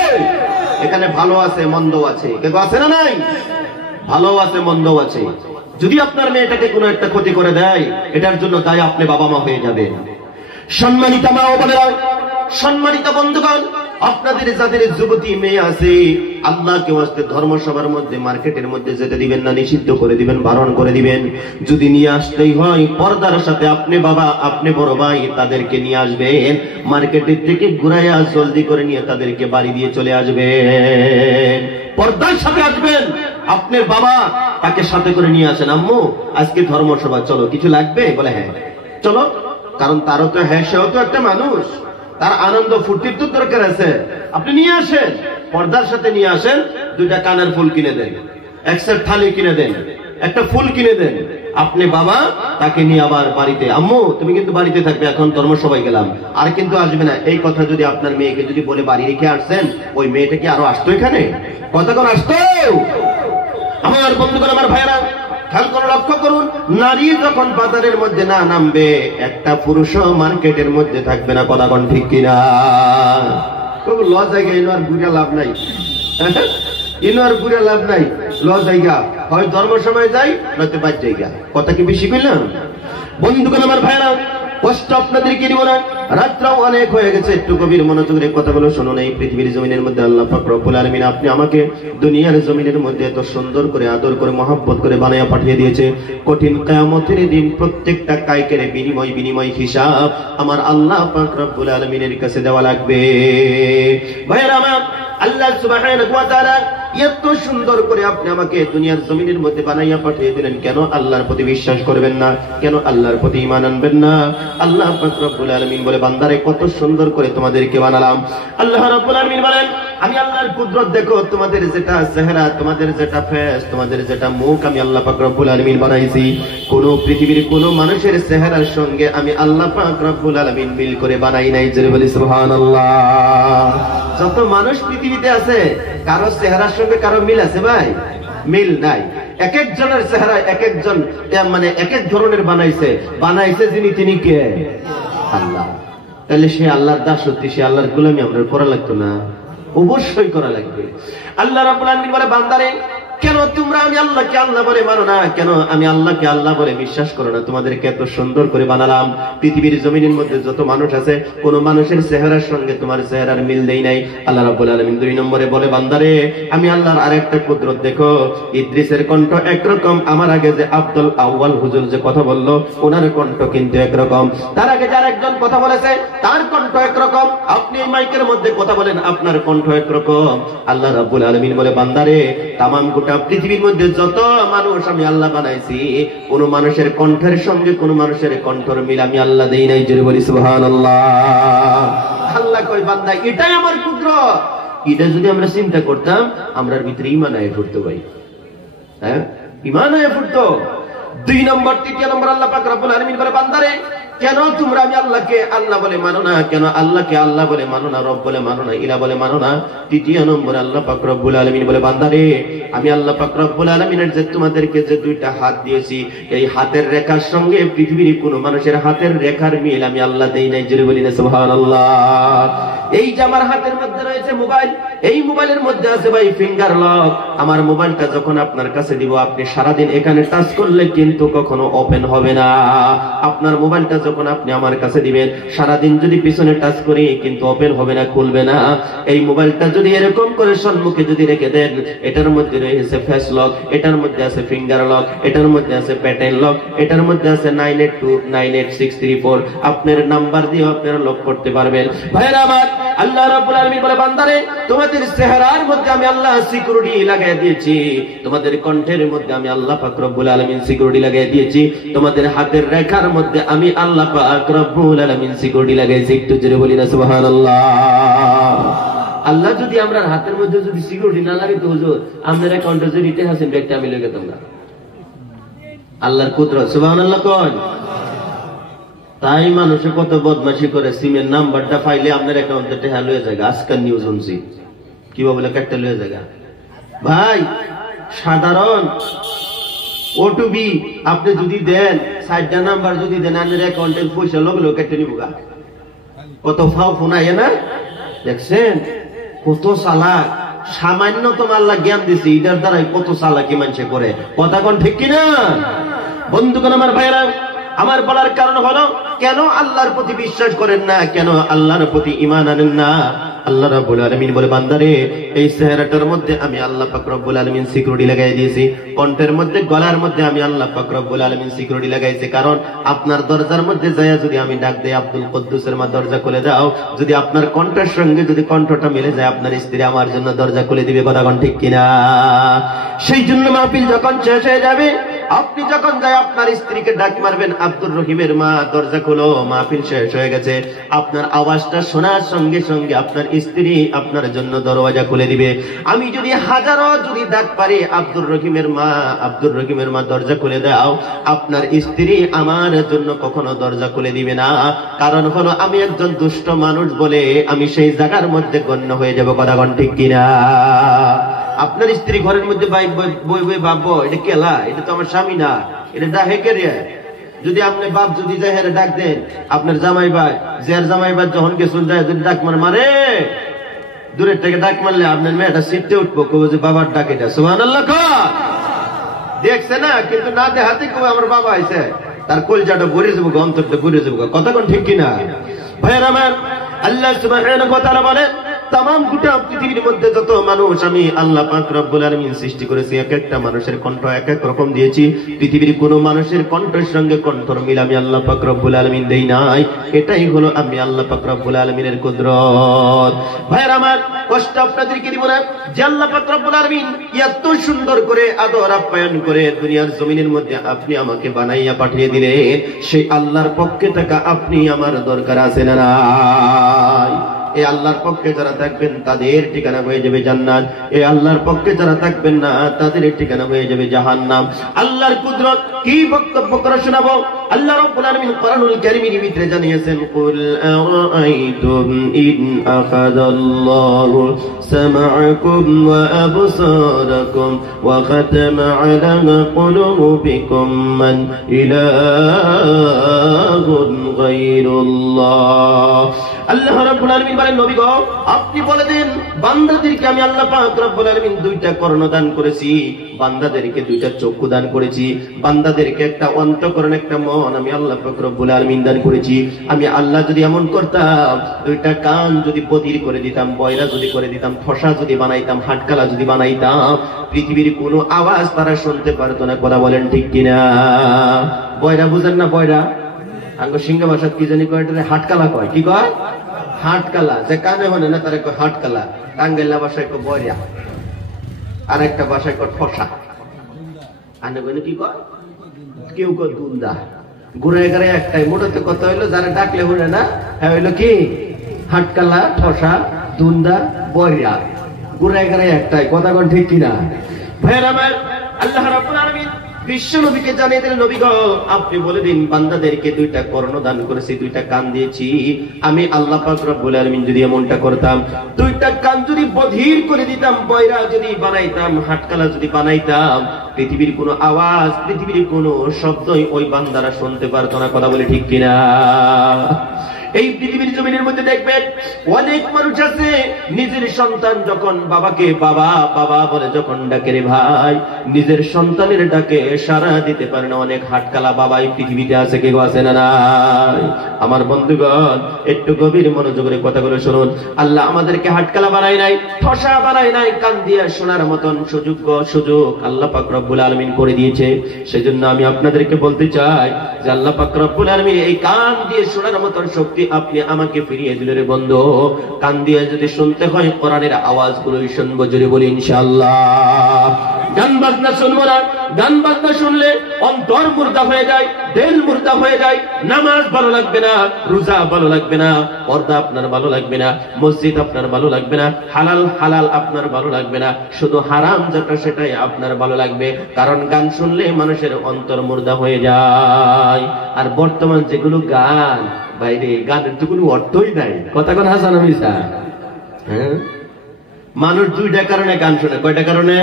এখানে ভালো আছে, মন্দ আছে, কেউ আছে না? নাই, ভালো আছে, মন্দ আছে। যদি আপনার মেয়েটাকে কোনো একটা ক্ষতি করে দেয়, এটার জন্য তাই আপনি বাবা মা হয়ে যাবেন। সম্মানিত মা ও বোনেরা, সম্মানিত বন্ধুগণ, আপনাদের যাদের যুবতী মেয়ে আছে, আল্লাহকে ওয়াস্তে ধর্মসভার মধ্যে, মার্কেটের মধ্যে যেতে দিবেন না, নিষিদ্ধ করে দিবেন, বারণ করে দিবেন। যদি নিয়ে আসতেই হয়, পর্দার সাথে আপনি বাবা, আপনি বড় ভাই, তাদেরকে নিয়ে আসবেন। মার্কেটের থেকে ঘুরাইয়া জলদি করে নিয়ে তাদেরকে বাড়ি দিয়ে চলে আসবেন। পর্দার সাথে আসবেন। আপনার বাবা তাকে সাথে করে নিয়ে আসেন, আম্মু আজকে ধর্মসভা, চলো, কিছু লাগবে? বলে হ্যাঁ চলো। কারণ তারও তো, হ্যাঁ, সেও তো একটা মানুষ, তার আনন্দ ফুর্তির তো দরকার আছে। আপনি নিয়ে আসেন, পর্দার সাথে নিয়ে আসেন, 2টা কানের ফুল কিনে দেন, এক সেট থালি কিনে দেন, একটা ফুল কিনে দেন। আপনি বাবা তাকে নিয়ে আবার বাড়িতে, আম্মু তুমি কিন্তু বাড়িতে থাকবে, এখন ধর্মসভায় গেলাম, আর কিন্তু আসবে না। এই কথা যদি আপনার মেয়েকে যদি বলে বাড়ি রেখে আসছেন, ওই মেয়েটা কি আরো আসতো এখানে? কতক্ষণ আসতো? আমার বন্ধুগণ, আমার ভাইয়েরা, খেয়াল করে লক্ষ্য করুন, নারী যখন বাজারের মধ্যে না নামবে, একটা পুরুষও মার্কেটের মধ্যে থাকবে না, কথা কোন ঠিক কিনা? খুব ল জায়গা, এনো আর বুঝা লাভ নাই, এনো আর বুঝা লাভ নাই, ল জায়গা, হয় ধর্মসভায় যাই, নয়তো বাদ জায়গা। কথা কি বেশি কইলাম? বন্ধুগণ, আমার ভাইয়েরা, কষ্ট আপনাদেরকে দিব না, রাতটাও অনেক হয়ে গেছে, একটু গভীর মনোযোগের কথাগুলো শুনুন। এই পৃথিবীর জমিনের মধ্যে আল্লাহ পাক রব্বুল আলামিন আপনি আমাকে দুনিয়ার জমিনের মধ্যে এত সুন্দর করে, আদর করে, মহব্বত করে বানায়া পাঠিয়ে দিয়েছে। কঠিন কিয়ামতের দিন প্রত্যেকটা কায়কের বিনিময় হিসাব আমার আল্লাহ পাক রব্বুল আলামিনের কাছে দেওয়া লাগবে। ভাইয়েরা আমার, আল্লাহ সুবহানাহু ওয়া তাআলা এত সুন্দর করে আপনি আমাকে দুনিয়ার জমিনের মধ্যে বানাইয়া পাঠিয়ে দিলেন, কেন আল্লাহর প্রতি বিশ্বাস করবেন না? কেন আল্লাহর প্রতি ঈমান আনবেন না? আল্লাহ পাক রব্বুল আলামিন বলে, বান্দারে কত সুন্দর করে তোমাদেরকে বানালাম। আল্লাহ রাব্বুল আলামিন বলেন, আমি আল্লাহর কুদরত দেখো, তোমাদের যেটা চেহারা, তোমাদের যেটা ফেস, তোমাদের যেটা মুখ আমি আল্লাহ পাক রব্বুল আলামিন বানাইছি, কোন পৃথিবীর কোন মানুষের চেহারার সঙ্গে আমি আল্লাহ পাক রব্বুল আলামিন মিল করে বানাই নাই। জোরে বলি সুবহানাল্লাহ। যত মানুষ পৃথিবীতে আছে কারো চেহারার সঙ্গে কারো মিল আছে ভাই? মিল নাই। এক একজনের চেহারা এক একজন মানে এক এক ধরনের বানাইছে যিনি তিনি কে? আল্লাহ। তাহলে সে আল্লাহর দাসত্ব, সে আল্লাহর গোলামি আমরা করা লাগতো না? অবশ্যই করা লাগবে। আল্লাহ রাব্বুল আলামিন বলে, বান্দারে কেন তোমরা আমি আল্লাহকে আল্লাহ বলে মানো না? কেন আমি আল্লাহকে আল্লাহ বলে বিশ্বাস করো না? তোমাদেরকে এত সুন্দর করে বানালাম, পৃথিবীর জমিনের মধ্যে যত মানুষ আছে কোন মানুষের চেহারার সঙ্গে তোমার চেহারার মিল দেই নাই। আল্লাহ রাব্বুল আলামিন 2 নম্বরে বলে, বান্দারে আমি আল্লাহর আরেকটা কুদরত দেখো। ইদ্রিসের কণ্ঠ একরকম, আমার আগে যে আব্দুল আউয়াল হুজুর যে কথা বললো ওনার কণ্ঠ কিন্তু একরকম, তার আগে যার একজন কথা বলেছে তার কণ্ঠ একরকম, আপনি মাইকের মধ্যে কথা বলেন আপনার কণ্ঠ একরকম। আল্লাহ রাব্বুল আলামিন বলে, বান্দারে তামাম গোটা পৃথিবীর মধ্যে যত মানুষ আমি আল্লাহ বানাইছি কোন মানুষের কণ্ঠের সঙ্গে কোন মানুষের কণ্ঠর মিল আমি আল্লাহ দেই নাই। জোরে বলি সুবহানাল্লাহ। আল্লাহ কই, বান্দা এটাই আমার কুদরত। এটা যদি আমরা চিন্তা করতাম আমরার ভিতরে ঈমান আয়ে পড়তো ভাই। হ্যাঁ, ঈমান আয়ে পড়তো। 2 নম্বর 3 নম্বর আল্লাহ পাক রব্বুল আলামিন বলে, বান্দারে কেন তোমরা আমি আল্লাহকে আল্লাহ বলে মানো না? কেন আল্লাহকে আল্লাহ বলে মানো না, রব বলে মানো না, ইলা বলে মানো না? 3 নম্বর আল্লাহ পাক রব্বুল আলামিন বলে, বান্দারে আমি আল্লাহ পাক রব্বুল আলামিনের যে তোমাদেরকে যে 2টা হাত দিয়েছি, এই হাতের রেখার সঙ্গে পৃথিবীর কোন মানুষের হাতের রেখার মিল আমি আল্লাহ দেই নাই। জোরে বলি না সুবহানাল্লাহ। এই যে আমার হাতের মধ্যে রয়েছে মোবাইল, এই মোবাইলের মধ্যে আছে ভাই ফিঙ্গার লক। আমার মোবাইলটা যখন আপনার কাছে দিব, আপনি সারাদিন এখানে টাচ করলে কিন্তু কখনো ওপেন হবে না। আপনার মোবাইলটা যখন আপনি আমার কাছে দিবেন, সারাদিন যদি পিছনে টাচ করি কিন্তু ওপেন হবে না, খুলবে না। এই মোবাইলটা যদি এরকম করে সম্মুখে যদি রেখে দেন, এটার মধ্যে রয়েছে ফেস লক, এটার মধ্যে আছে ফিঙ্গার লক, এটার মধ্যে আছে প্যাটার্ন লক, এটার মধ্যে আছে 98298634। আপনার নাম্বার দিয়ে আপনারা লক করতে পারবেন। ভাইরা আমার, আল্লাহ রাব্বুল আলামিন বলে, বান্দারে তোমাদের চেহারার মধ্যে আমি আল্লাহ সিকিউরিটি লাগাই দিয়েছি, তোমাদের কণ্ঠের মধ্যে আমি আল্লাহ পাক রব্বুল আলামিন সিকিউরিটি লাগাই দিয়েছি, তোমাদের হাতের রেখার মধ্যে আমি আল্লাহ পাক রব্বুল আলামিন সিকিউরিটি লাগাইছি। একটু জোরে বলি না সুবহানাল্লাহ। আল্লাহ যদি আমরা হাতের মধ্যে যদি সিকিউরিটি না লাগাইতো হুজুর, আমাদের অ্যাকাউন্টে যদি রিটে হাসেন ব্যাগটা আমি লইয়ে যেতাম না। আল্লাহর কুদরত, সুবহানাল্লাহ কোন। তাই মানুষে কত বদমাশি করে, সিমের নাম্বারটা ফাইলে আপনার অ্যাকাউন্টে টাকা লয়ে যায়। আজকাল নিউজ শুনছি কি বলে একটা লয়ে যায় ভাই। সাধারণ ওটিপি আপনি যদি দেন, 4টা নাম্বার যদি দেন, আপনার অ্যাকাউন্টের পয়সা লগে লগে কেটে নিব। কত ফাও ফোন আইয়ে না, দেখছেন কত চালাক। সামান্যতম আল্লাহ জ্ঞান দিছে, এটার দ্বারাই কত চালাকি মানুষে করে। কথা কোন ঠিক কিনা বন্ধুগণ? আমার ভাইরা, আমার বলার কারণ হলো, কেন আল্লাহর প্রতি বিশ্বাস করেন না? কেন আল্লাহর প্রতি ঈমান আনেন না? আল্লাহ রাব্বুল আলামিন বলে, বান্দারে এই চেহারাটার মধ্যে আমি আল্লাহ পাক রব্বুল আলামিন সিকিউরিটি লাগাই দিয়েছি, কণ্ঠের মধ্যে গলার মধ্যে আমি আল্লাহ পাক রব্বুল আলামিন সিকিউরিটি লাগাইছি। কারণ আপনার দরজার মধ্যে যায় যদি আমি ডাক দেই, আব্দুল কুদ্দুসের মা দরজা খুলে দাও, যদি আপনার কণ্ঠের সঙ্গে যদি কণ্ঠটা মিলে যায়, আপনার স্ত্রী আমার জন্য দরজা খুলে দিবে। কথা কোন ঠিক কিনা? সেই জন্য মাহফিল যখন শেষ হয়ে যাবে, আপনি যখন যায় আপনার স্ত্রীকে ডাক মারবেন, আব্দুর রহিমের মা দরজা খোলো, মাহফিল শেষ হয়ে গেছে। আপনার আওয়াজটা শোনার সঙ্গে সঙ্গে আপনার স্ত্রী আপনার জন্য দরওয়াজা খুলে দিবে। আমি যদি হাজারো যদি ডাক পারি, আব্দুর রহিমের মা দরজা খুলে দাও, আপনার স্ত্রী আমার জন্য কখনো দরজা খুলে দিবে না। কারণ হলো আমি একজন দুষ্ট মানুষ বলে আমি সেই জায়গার মধ্যে গণ্য হয়ে যাব। কথা কোন ঠিক কিনা? আপনার স্ত্রী ঘরের মধ্যে বই বই ভাববো এটা কেলা, এটা তো আমার স্বামী না, এটা ডাকে কে রে? যদি আপনি বাপ যদি যাই ডাক দেন, আপনার জামাই ভাই যার জামাই ভাই যখন গেছুন যায় যদি ডাক মারে দূরের থেকে ডাক মারলে আপনার মেয়েটা সিটতে উঠবো, কবে যে বাবার ডাক এটা। সুবহানাল্লাহ দেখছে না, কিন্তু না দেখাতে কবে আমার বাবা আইছে, তার কলজাটা ভরে যাবো, অন্তরটা ভরে যাবো। কথা কোন ঠিক কিনা ভাইয়ের আমার? আল্লাহ সুবহানাহু ওয়া তাআলা বলেন, তামাম গোটা পৃথিবীর মধ্যে যত মানুষ আমি আল্লাহ পাক রব্বুল আলামিন সৃষ্টি করেছি, এক একটা মানুষের কণ্ঠ এক এক রকম দিয়েছি। পৃথিবীর কোন মানুষের কণ্ঠের সঙ্গে কণ্ঠর মিল আমি আল্লাহ পাক রব্বুল আলামিন দেই নাই। এটাই হলো আমি আল্লাহ পাক রব্বুল আলামিনের কুদরত। ভাইরা আমার, কষ্ট আপনাদেরকে দিব না যে আল্লাহ পাক রব্বুল আলামিন এত সুন্দর করে আদর আপ্যায়ন করে দুনিয়ার জমিনের মধ্যে আপনি আমাকে বানাইয়া পাঠিয়ে দিলেন। সেই আল্লাহর পক্ষে থাকা আপনি আমার দরকার আছে না নাই? এই আল্লাহর পক্ষে যারা থাকবেন তাদের ঠিকানা হয়ে যাবে জান্নাত, এই আল্লাহর পক্ষে যারা থাকবেন না তাদের ঠিকানা হয়ে যাবে জাহান্নাম। আল্লাহর কুদরত কি বক্তব্য করে শোনাবো? আল্লাহ রাব্বুল আলামিন কোরআনুল কারীমের ভিতরে জানিয়েছেন, কুল আরাআইতুম ইন আখাযাল্লাহু সামা'াকুম ওয়া আবসারাকুম ওয়া খাতামা আলা কুলুবিকুম মান ইলাহুন গায়রুল্লাহ। আল্লাহ রাব্বুল আলামিন বলেন, নবী গো আপনি বলে দেন বান্দাদেরকে আমি আল্লাহ পাক রব্বুল আলামিন দুইটা কর্ণ দান করেছি, বান্দাদেরকে দুইটা চক্ষু দান করেছি, বান্দাদেরকে একটা অন্তঃকরণ একটা মন আমি আল্লাহ পাক রব্বুল আলামিন দান করেছি। আমি আল্লাহ যদি এমন করতাম, দুইটা কান যদি বধির করে দিতাম, বয়রা যদি করে দিতাম, ঠসা যদি বানাইতাম, হাটকালা যদি বানাইতাম, পৃথিবীর কোনো আওয়াজ তারা শুনতে পারতো না। কথা বলেন ঠিক কিনা? বয়রা বুঝেন না? বয়রা আঙ্গ সিংহ ভাষাত কি জানি কয়, হাটকালা কয়। কি কয়? হাটকালা। যে কানে হনে না তারা কয় হাটকালা। টাঙ্গাইলা ভাষায় কয় বয়রা, আর একটা ভাষায় কয় ঠসা। আনে কি কয়? কেউ কয় দুন্দা। ঘুরে ঘুরে একটাই, মোটাতে কথা হইলো যারা ডাকলে হনে না, হ্যাঁ হইলো কি হাটকালা, ঠসা, দুন্দা, বয়রা। ঘুরে ঘুরে একটাই। কথা কোন ঠিক কিনা? ভাইরা আমার, আল্লাহ রাব্বুল আলামিন বিশ্ব নবীকে জানিয়ে দিলেন, নবী গো আপনি বলে দিন বান্দাদেরকে দুইটা কর্ণ দান করেছি, দুইটা কান দিয়েছি। আমি আল্লাহ পাক রব্বুল আলামিন যদি এমনটা করতাম, দুইটা কান যদি বধির করে দিতাম, বয়রা যদি বানাইতাম, হাটকালা যদি বানাইতাম, পৃথিবীর কোনো আওয়াজ, পৃথিবীর কোনো শব্দই ওই বান্দারা শুনতে পারতো না। কথা বলে ঠিক কিনা? এই পৃথিবীর জমিনের মধ্যে দেখবেন অনেক মানুষ আছে নিজের সন্তান যখন বাবাকে বাবা বাবা বলে যখন ডাকে, রে ভাই নিজের সন্তানের ডাকে সাড়া দিতে পারে না। অনেক হাটকালা বাবা এই পৃথিবীতে আছে, কেউ আছে না নাই? আমার বন্ধুগণ একটু গভীর মনোযোগের কথাগুলো শুনুন। আল্লাহ আমাদেরকে হাটকালা বানাই নাই, ঠসা বানাই নাই, কান দিয়ে শোনার মতন সুযোগ আল্লাহ পাক রব্বুল আলামিন করে দিয়েছে। সেজন্য আমি আপনাদেরকে বলতে চাই যে আল্লাহ পাক রব্বুল আলামিন এই কান দিয়ে শোনার মতন শক্তি আপনি আমাকে ফিরিয়ে দিলে রে বন্ধু। কান দিয়ে যদি শুনতে হয় কোরআনের আওয়াজগুলোই শুনবো, জোরে বলি ইনশাআল্লাহ। গান বাজনা শুনবো না। গান বাজনা শুনলে অন্তর মুর্দা হয়ে যায়, দিল মুর্দা হয়ে যায়, নামাজ ভালো লাগবে না, রোজা ভালো লাগবে না, পর্দা আপনার ভালো লাগবে না, মসজিদ আপনার ভালো লাগবে না, হালাল আপনার ভালো লাগবে না, শুধু হারাম যেটা সেটাই আপনার ভালো লাগবে। কারণ গান শুনলে মানুষের অন্তর মুর্দা হয়ে যায়। আর বর্তমান যেগুলো গান, বাইরে গানের তো কোনো অর্থই নাই। কথা কোন হাসান মিসা? হ্যাঁ, মানুষ দুইটা কারণে গান শুনে। কয়টা কারণে?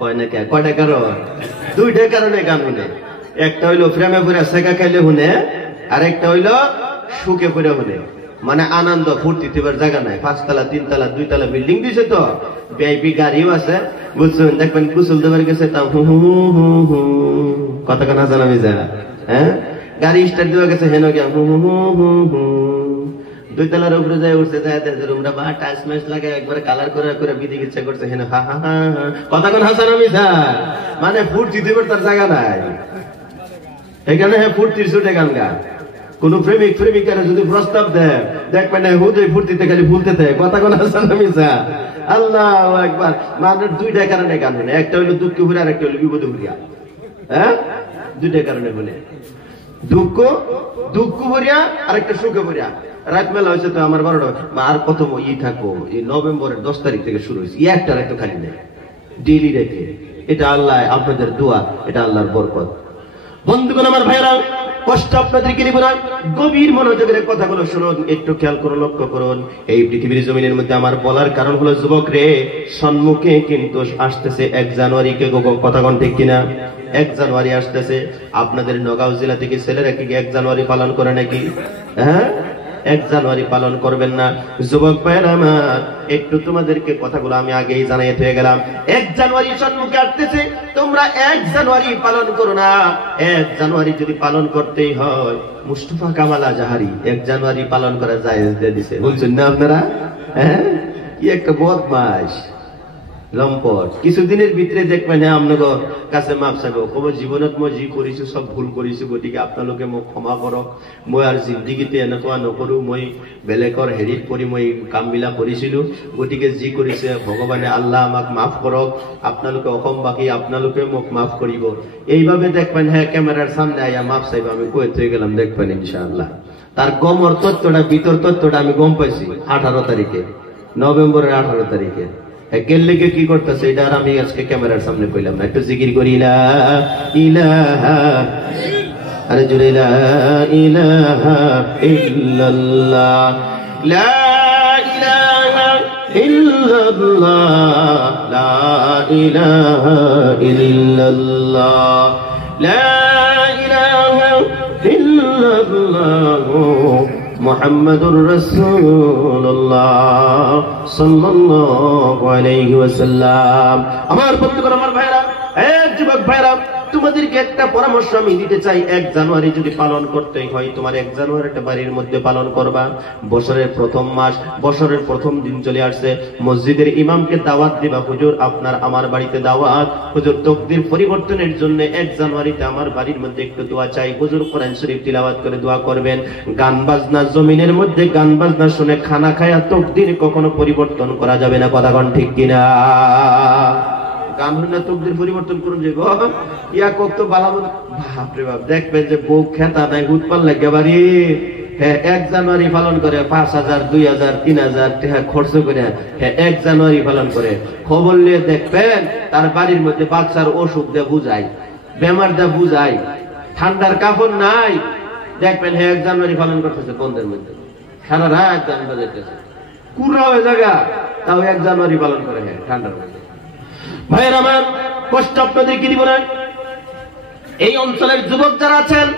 কয় না কে? কয়টা কারণ? দুইটা কারণে গান শুনে। একটা হইলো প্রেমে পড়ে সেকা খাইলে শুনে, আর একটা হইলো সুখে পড়ে শুনে। মানে আনন্দ ফুর্তিতে জায়গা নাই, 5 তলা 3 তলা 2 তলা বিল্ডিং দিছে, তো ভিআইপি গাড়িও আছে, বুঝছেন? দেখবেন কুসুল দেবার গেছে তা হু হু হু হু। কথা কোন হাসান মিসা? হ্যাঁ, গাড়ি স্টার্ট দেওয়া গেছে হেন গিয়া হু হু হু হু। 2 তলার উপরে যায় উঠছে, যায় রুমটা বা টাইস মাইস লাগে একবার কালার করে বিধি ইচ্ছা করছে হেন হা হা হা। কথা কোন হাসান মিসা? মানে ফুর্তি দেবার তার জায়গা নাই, এখানে ফুর্তির ছুটে গান গা। কোন প্রেমিক প্রেমিকারা যদি প্রস্তাব দেয়, দেখবেন হুদয় ফুর্তিতে খালি ভুলতে দেয়। কথা কোন হাসান মিসা? আল্লাহু আকবার। মানে দুইটা কারণে গান শুনে। একটা হইলো দুঃখ ভরে, আর একটা হইলো বিপদে ভরিয়া। হ্যাঁ, দুইটা কারণে বলে। দুঃখ ভরিয়া আর একটা সুখে ভরিয়া। রাত মেলা হয়েছে তো আমার 12টা, আর কত থাকবো। এই নভেম্বরের 10 তারিখ থেকে শুরু হয়েছে, একটার একটা খালি নেই, ডেইলি রেখে। এটা আল্লাহ আপনাদের দোয়া, এটা আল্লাহর বরকত। বন্ধুগণ আমার ভাইরা, কষ্ট আপনাদেরকে নিব না, গভীর মনোযোগের কথাগুলো শুনুন, একটু খেয়াল করুন, লক্ষ্য করুন। এই পৃথিবীর জমিনের মধ্যে আমার বলার কারণ হলো, যুবক রে, সম্মুখে কিন্তু আসতেছে 1 জানুয়ারি। কে কথা কোন ঠিক কিনা? 1 জানুয়ারি আসতেছে। আপনাদের নগাঁও জেলা থেকে ছেলেরা কি 1 জানুয়ারি পালন করে নাকি? হ্যাঁ, 1 জানুয়ারি পালন করবেন না। যুবক ভাইরা আমার, একটু তোমাদেরকে কথাগুলো আমি আগেই জানিয়ে হয়ে গেলাম। 1 জানুয়ারি সম্মুখে আসতেছে, তোমরা 1 জানুয়ারি পালন করো না। 1 জানুয়ারি যদি পালন করতেই হয়, মুস্তাফা কামাল আজহারি 1 জানুয়ারি পালন করা জায়েজ দিয়ে দিছে, বলছেন না আপনারা? হ্যাঁ, কি একটা বদমাশ লম্পট। কিছুদিনের ভিতরে দেখবেন আপনাকে কাছে মাপ চাইব, কব জীবনত মই যি কৰিছো সব ভুল কৰিছো, গতিকে আপোনালোকে মোক ক্ষমা কৰক। মই আৰু জিন্দগীতে এনেকুৱা নকৰো, মই বেলেগৰ হেৰিত পৰি মই কামবিলাক কৰিছিলো, গতিকে যি কৰিছে ভগৱানে আল্লাহ আমাক মাফ কৰক, আপোনালোকে অসমবাসী আপোনালোকে মোক মাফ কৰিব। এইভাবে দেখবেন, হ্যাঁ, ক্যামেরার সামনে আয়া মাফ চাইব। আমি কয়ে থয়ে গেলাম, দেখবেন ইনশাআল্লাহ। তার গমর তথ্যটা ভিতর তথ্যটা আমি গম পাইছি 18 তারিখে, নভেম্বরের 18 তারিখে। কেল্লিকে কি করতেছে এটা আর আমি আজকে ক্যামেরার সামনে কইলাম না। একটু জিকির করি লা ইলাহা, আরে জুড়ে লা ইলাহা ইল্লাল্লাহ, লা ইলাহা ইল্লাল্লাহ, লা ইলাহা ইল্লাল্লাহ, লা ইলাহা ইল্লাল্লাহ মুহাম্মাদুর রাসূলুল্লাহ সাল্লাল্লাহু আলাইহি ওয়াসাল্লাম। আমার বন্ধুগণ, আমার ভাইরা, যুবক ভাইরা, তোমাদেরকে একটা পরামর্শ আমি দিতে চাই। 1 জানুয়ারি যদি পালন করতে হয়, তোমার 1 জানুয়ারিটা বাড়ির মধ্যে পালন করবা। বছরের প্রথম মাস, বছরের প্রথম দিন চলে আসছে। মসজিদের ইমামকে দাওয়াত দিবা, হুজুর আপনার আমার বাড়িতে দাওয়াত, হুজুর তকদির পরিবর্তনের জন্য 1 জানুয়ারিতে আমার বাড়ির মধ্যে একটু দোয়া চাই, হুজুর কোরআন শরীফ তিলাওয়াত করে দোয়া করবেন। গান বাজনা, জমিনের মধ্যে গান বাজনা শুনে খানা খায়া তকদির কখনো পরিবর্তন করা যাবে না, কথা কোন ঠিক কিনা? গান শুনে তকদির পরিবর্তন করুন যে গো ইয়া কত বালা, বাপরে বাপ, দেখবেন যে বউ খেতা নাই উৎপাল লাগে বাড়ি। হ্যাঁ, 1 জানুয়ারি পালন করে 5,000 2,000 3,000 টাকা খরচ করে, হ্যাঁ 1 জানুয়ারি পালন করে। খবর নিয়ে দেখবেন তার বাড়ির মধ্যে বাচ্চার অসুখ দিয়ে বুঝাই, বেমার দিয়ে বুঝাই, ঠান্ডার কাপড় নাই, দেখবেন হ্যাঁ 1 জানুয়ারি পালন করতেছে বন্ধের মধ্যে, সারা রাত গান বাজাইতেছে, কুড়া হয়ে জায়গা, তাও 1 জানুয়ারি পালন করে। হ্যাঁ, ঠান্ডার মধ্যে। ভাইয়ের আমার, কষ্ট আপনাদেরকে দিব না। এই অঞ্চলের যুবক যারা আছেন,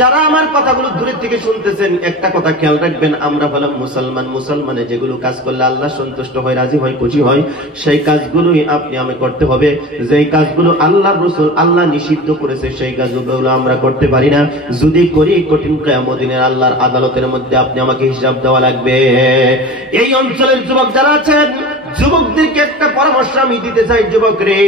যারা আমার কথাগুলো দূরের থেকে শুনতেছেন, একটা কথা খেয়াল রাখবেন, আমরা হলাম মুসলমান। মুসলমানে যেগুলো কাজ করলে আল্লাহ সন্তুষ্ট হয়, রাজি হয়, খুশি হয়, সেই কাজগুলোই আপনি আমি করতে হবে। যেই কাজগুলো আল্লাহর রাসূল আল্লাহ নিষিদ্ধ করেছে, সেই কাজগুলো আমরা করতে পারি না। যদি করি, কঠিন কিয়ামত দিনের আল্লাহর আদালতের মধ্যে আপনি আমাকে হিসাব দেওয়া লাগবে। এই অঞ্চলের যুবক যারা আছেন, যুবকদেরকে একটা পরামর্শ আমি দিতে চাই। যুবক রে,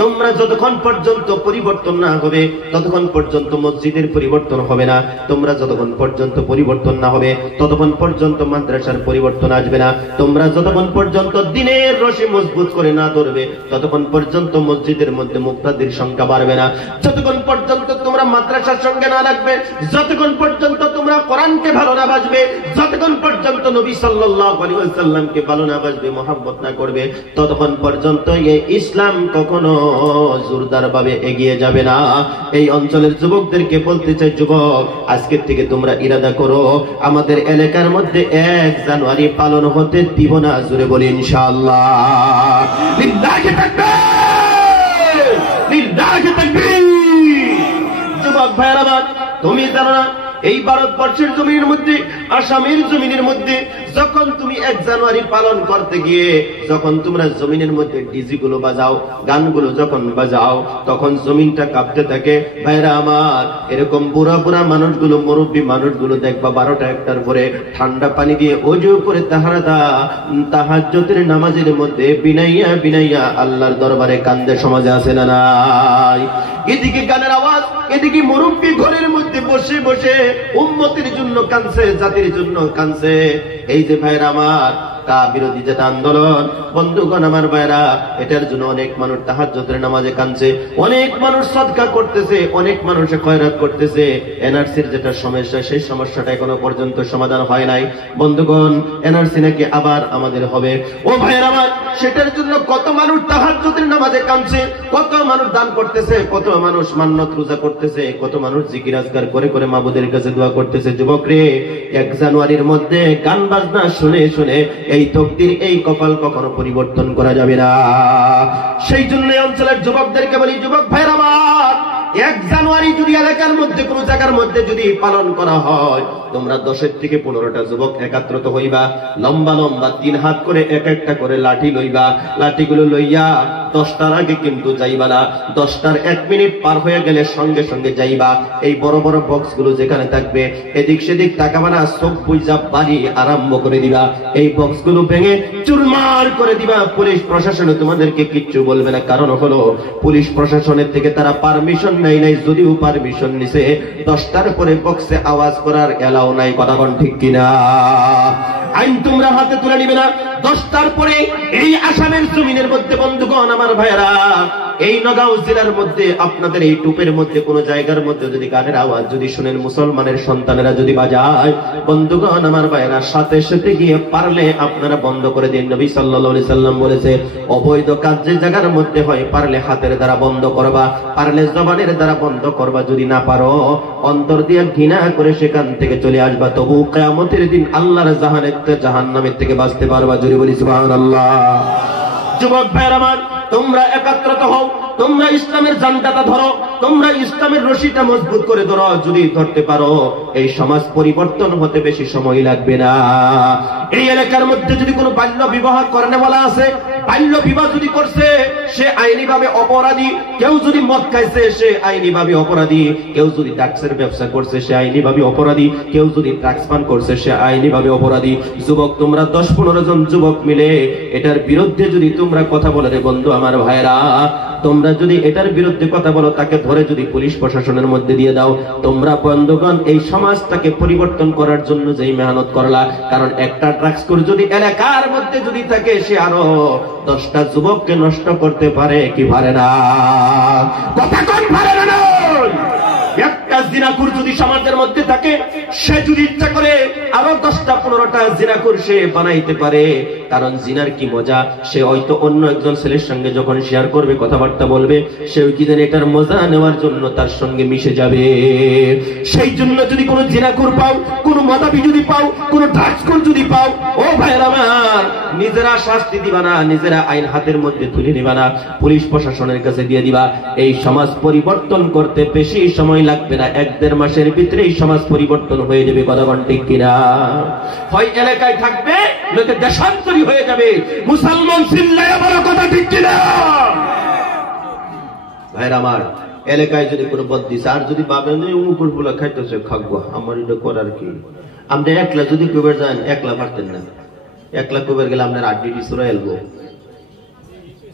তোমরা যতক্ষণ পর্যন্ত পরিবর্তন না হবে, ততক্ষণ পর্যন্ত মসজিদের পরিবর্তন হবে না। তোমরা যতক্ষণ পর্যন্ত পরিবর্তন না হবে, ততক্ষণ পর্যন্ত মাদ্রাসার পরিবর্তন আসবে না। তোমরা যতক্ষণ পর্যন্ত দ্বীনের রশি মজবুত করে না ধরবে, ততক্ষণ পর্যন্ত মসজিদের মধ্যে মুক্তাদির সংখ্যা বাড়বে না। যতক্ষণ পর্যন্ত তোমরা মাদ্রাসার সঙ্গে না লাগবে, যতক্ষণ পর্যন্ত তোমরা কোরআনকে ভালো না বাসবে, যতক্ষণ পর্যন্ত নবী সাল্লাল্লাহু আলাইহি ওয়াসাল্লামকে ভালো না বাসবে, মহব্বত না করবে, ততক্ষণ পর্যন্ত এই ইসলাম কখনো জোরদার ভাবে এগিয়ে যাবে না। এই অঞ্চলের যুবকদেরকে বলতে চাই, যুবক, আজকের থেকে তোমরা ইরাদা করো, আমাদের এলাকার মধ্যে 1 জানুয়ারি পালন হতে দিব না। জোরে বলি ইনশাআল্লাহ। লিল্লাহি তাকবীর, লিল্লাহি তাকবীর। যুবক ভাইরা, তুমি জানো না, এই ভারতবর্ষের জমিনের মধ্যে, আসামের জমিনের মধ্যে, যখন তুমি 1 জানুয়ারি পালন করতে গিয়ে যখন তোমরা জমিনের মধ্যে ডিজি গুলো বাজাও, গানগুলো যখন বাজাও, তখন জমিনটা কাঁপতে থাকে। ভাইরা আমার, এরকম বুড়া বুড়া মানুষগুলো, মুরব্বী মানুষগুলো দেখবা 12টা 1টার পরে ঠান্ডা পানি দিয়ে ওযু করে তাহাজ্জুদের নামাজের মধ্যে বিনাইয়া বিনাইয়া আল্লাহর দরবারে কান্দে। সমাজে আছে না নাই? এদিকে গানের আওয়াজ, এদিকে মুরব্বী ঘরের মধ্যে বসে বসে উম্মতের জন্য কাঁদছে, জাতির জন্য কাঁদছে। এই যে ভাইরা আমার, কা বিরোধী যেটা আন্দোলন, বন্ধুগণ আমার ভাইরা, এটার জন্য অনেক মানুষ তাহাজ্জুদের নামাজে কাঁদছে, অনেক মানুষ সদকা করতেছে, অনেক মানুষ খয়রাত করতেছে। এনআরসির যেটা সমস্যা, সেই সমস্যাটা এখনো পর্যন্ত সমাধান হয় নাই। বন্ধুগণ, এনআরসি নাকি আবার আমাদের হবে। ও ভাইরা আমার, সেটার জন্য কত মানুষ তাহাজ্জুদের নামাজে কাঁদছে, কত মানুষ দান করতেছে, কত মানুষ মান্নত রোজা করতেছে, কত মানুষ জিকির আজকার করে করে মাবুদের কাছে দোয়া করতেছে। যুবক রে, 1 জানুয়ারির মধ্যে গান বাজনা শুনে শুনে এই তকদির, এই কপাল কখনো পরিবর্তন করা যাবে না। সেই জন্য অঞ্চলের যুবকদেরকে বলি, যুবক ভাইরা আমার, 1 জানুয়ারি যদি এলাকার মধ্যে কোন জায়গার মধ্যে যদি পালন করা হয়, তোমরা 10 থেকে 15টা যুবক একত্রিত হইবা, লম্বা লম্বা 3 হাত করে এক একটা করে লাঠি লইবা। লাঠিগুলো লইয়া 10টার আগে কিন্তু যাইবা না, 10টার 1 মিনিট পার হয়ে গেলে সঙ্গে সঙ্গে যাইবা। এই বড় বড় বক্সগুলো যেখানে থাকবে, এদিক সেদিক তাকাবা না, চোখ বুইজা বাড়ি আরম্ভ করে দিবা। এই বক্সগুলো ভেঙে চুরমার করে দিবা। পুলিশ প্রশাসনে তোমাদেরকে কিচ্ছু বলবে না, কারণ হলো পুলিশ প্রশাসনের থেকে তারা পারমিশন নাই। যদিও পারমিশন নিছে, 10টার পরে বক্সে আওয়াজ করার এলাও নাই। কথা কোন ঠিক কিনা? আইন তোমরা হাতে তুলে নিবে না। 10টার পরে এই আসামের জমিনের মধ্যে বন্ধুগণ আমার ভাইরা, এই নগাঁও জেলার মধ্যে আপনাদের এই টুপের মধ্যে কোন জায়গার মধ্যে যদি গানের আওয়াজ যদি শুনেন, মুসলমানের সন্তানেরা যদি বাজায়, বন্ধুগণ আমার ভাইরা, সাথে সাথে গিয়ে পারলে আপনারা বন্ধ করে দিন। নবী সাল্লাল্লাহু আলাইহি সাল্লাম বলেছে, অবৈধ কাজ যে জায়গার মধ্যে হয় পারলে হাতের দ্বারা বন্ধ করবা, পারলে জবানের দ্বারা বন্ধ করবা, যদি না পারো অন্তর দিয়ে ঘৃণা করে সেখান থেকে চলে আসবা, তবু কিয়ামতের দিন আল্লাহর জাহান্নামের থেকে বাঁচতে পারবা। জোরে বলি সুবহানাল্লাহ। যুবক ভাইরা আমার, তোমরা একত্রিত হও, তোমরা ইসলামের জান্ডাটা ধরো, তোমরা ইসলামের রশিটা মজবুত করে ধরো। যদি ধরতে পারো এই সমাজ পরিবর্তন হতে বেশি সময় লাগবে না। এই এলাকার মধ্যে যদি কোনো বাল্য বিবাহ করনে বলা আছে, বাল্য বিবাহ যদি করছে সে আইনি ভাবে অপরাধী, কেউ যদি মদ খাইছে সে আইনি ভাবে অপরাধী, কেউ যদি ড্রাগসের ব্যবসা করছে সে আইনি ভাবে অপরাধী, কেউ যদি ড্রাগস পান করছে সে আইনি ভাবে অপরাধী। যুবক তোমরা 10-15 জন যুবক মিলে এটার বিরুদ্ধে যদি তোমরা কথা বলে, রে বন্ধু আমার ভাইরা, তোমরা যদি এটার বিরুদ্ধে কথা বলো, তাকে ধরে যদি পুলিশ প্রশাসনের মধ্যে দিয়ে দাও, তোমরা বন্ধুগণ এই সমাজটাকে পরিবর্তন করার জন্য যেই মেহনত করলা, কারণ একটা ড্রাগসখোর যদি এলাকার মধ্যে যদি থাকে সে আরো 10টা যুবককে নষ্ট করতে পারে কি পারে না? কথা কোন পারে না? একটা জিনাকুর যদি সমাজের মধ্যে থাকে, সে যদি ইচ্ছা করে আরো 10টা-15টা জিনাকুর সে বানাইতে পারে। কারণ জিনার কি মজা, সে হয়তো অন্য একজন ছেলের সঙ্গে যখন শেয়ার করবে, কথাবার্তা বলবে, সেও কি জানে এটার মজা নেওয়ার জন্য তার সঙ্গে মিশে যাবে। সেই জন্য যদি কোনো জিনাকুর পাও, কোনো মাদাবি যদি পাও, কোনো ড্রাগসখোর যদি পাও, ও ভাইরা আমার, নিজেরা শাস্তি দিবা না, নিজেরা আইন হাতের মধ্যে তুলে নিবা না, পুলিশ প্রশাসনের কাছে দিয়ে দিবা। এই সমাজ পরিবর্তন করতে বেশি সময় লাগবে না, 1-1.5 মাসের ভিতরে এই সমাজ পরিবর্তন হয়ে যাবে। কথা বলেন ঠিক কিনা? হয় এলাকায় থাকবে, নয়তো দেশান্তরী হয়ে যাবে। মুসলমান চিল্লায় বড় কথা ঠিক কিনা? ভাইরা আমার, এলাকায় যদি কোনো বদ্দিস আর যদি ভাবেন উমুকুর গুলা খাইতেছে, খাকবো, আমার এটা করার কি? আপনি একলা যদি কইবার যান, একলা পারতেন না। একলা কইবার গেলে আপনার আড্ডি সুরা এলবো,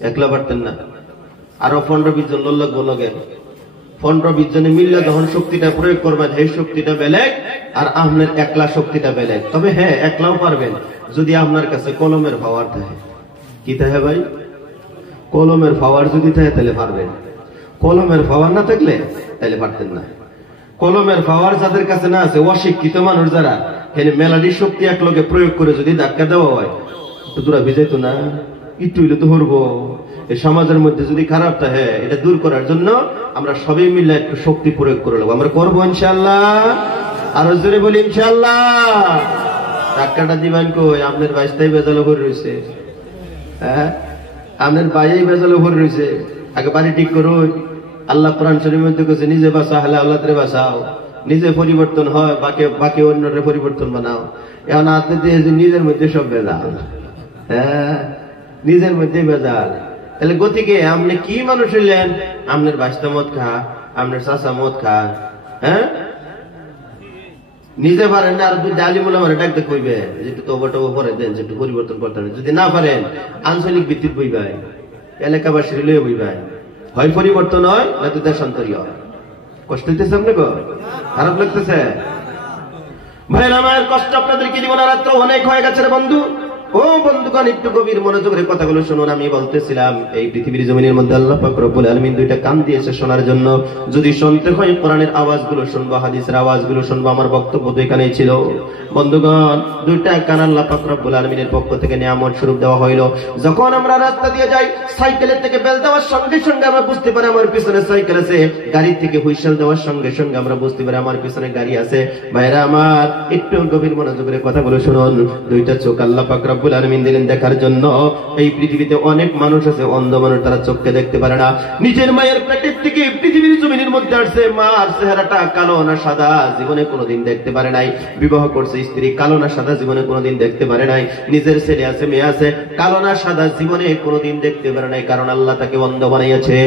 একলা পারতেন না। আরো 15-20 জন লোক লাগবো লগে। 15-20 জনে মিললে যখন শক্তিটা প্রয়োগ করবেন, এই শক্তিটা বেলেগ আর আপনার একলা শক্তিটা বেলেগ। তবে হ্যাঁ, একলাও পারবেন যদি আপনার কাছে কলমের পাওয়ার থাকে। কি থাকে ভাই? কলমের পাওয়ার যদি থাকে তাহলে পারবেন। কলমের পাওয়ার না থাকলে তাহলে পারতেন না। কলমের পাওয়ার যাদের কাছে না আছে, অশিক্ষিত মানুষ যারা, এখানে মেলাডির শক্তি এক লোকে প্রয়োগ করে যদি ধাক্কা দেওয়া হয় তো দূরা ভিজাইতো না, একটু হইলে তো হরবো। এই সমাজের মধ্যে যদি খারাপ থাকে, এটা দূর করার জন্য আমরা সবাই মিলে একটু শক্তি প্রয়োগ করে নেবো। আমরা করবো ইনশাআল্লাহ। আরো জোরে বলি ইনশাআল্লাহ। ধাক্কাটা দিবেন কই? আপনার বাইশটাই বেজালো ভরে রয়েছে। হ্যাঁ, আপনার বাইরেই বেজালো ভরে রয়েছে। আগে বাড়ি ঠিক করুন। আল্লাহ কোরআন শরীফের মধ্যে কইছে, নিজে বাঁচা হলে আল্লাহরে বাঁচাও। নিজে পরিবর্তন হয়, বাকি অন্যরে পরিবর্তন বানাও। এখন আপনি নিজের মধ্যে সব বেজাল। হ্যাঁ, নিজের মধ্যে বেজাল। তাহলে গতিকে আপনি কি মানুষ হইলেন? আপনার বাস্তা মদ খা, আপনার চাষা মদ খা। হ্যাঁ, নিজে পারেন না, আর যদি আলিমুল আমার ডাকতে কইবে যেটু তবা টবা পরে দেন, যেটু পরিবর্তন করতে হবে। যদি না পারেন আঞ্চলিক ভিত্তিক বইবাই, এলাকাবাসীর লইয়া বইবাই। হয় পরিবর্তন হয়, নয়তো দেশান্তরী হয়। কষ্ট হইতেছে আপনাকে? খারাপ লাগতেছে? ভাইরা আমার, কষ্ট আপনাদেরকে জীবন রাত্র অনেক হয়ে গেছে রে বন্ধু। ও বন্ধুগণ, একটু গভীর মনোযোগের কথাগুলো শুনুন। আমি বলতেছিলাম, এই পৃথিবীর জমিনের মধ্যে আল্লাহ পাক রব্বুল আলামিন 2টা কান দিয়েছে শোনার জন্য। যদি শুনতে হয় কোরআনের আওয়াজগুলো শুনবো, হাদিসের আওয়াজগুলো শুনবো। আমার বক্তব্য তো এখানেই ছিল। বন্ধুগণ, 2টা কান আল্লাহ পাক রব্বুল আলামিনের পক্ষ থেকে নিয়ামত স্বরূপ দেওয়া হইল। যখন আমরা রাস্তা দিয়ে যাই, সাইকেলের থেকে বেল দেওয়ার সঙ্গে সঙ্গে আমরা বুঝতে পারি আমার পিছনে সাইকেল আছে। গাড়ি থেকে হুইসেল দেওয়ার সঙ্গে সঙ্গে আমরা বুঝতে পারি আমার পিছনে গাড়ি আছে। ভাইরা আমার, একটু গভীর মনোযোগের কথাগুলো শুনুন। 2টা চোখ আল্লাহ পাক রব্বুল আলামিন দিলেন দেখার জন্য। এই পৃথিবীতে অনেক মানুষ আছে অন্ধ মানুষ, তারা চোখকে দেখতে পারে না। নিজের মায়ের পেটের থেকে পৃথিবীর জমিনের মধ্যে আসছে, মার চেহারাটা কালো না সাদা জীবনে কোনোদিন দেখতে পারে নাই। বিবাহ করছে স্ত্রী, কালো না সাদা জীবনে কোনোদিন দেখতে পারে নাই। নিজের ছেলে আছে, মেয়ে আছে, কালো না সাদা জীবনে কোনোদিন দেখতে পারে নাই, কারণ আল্লাহ তাকে অন্ধ বানাইয়াছে।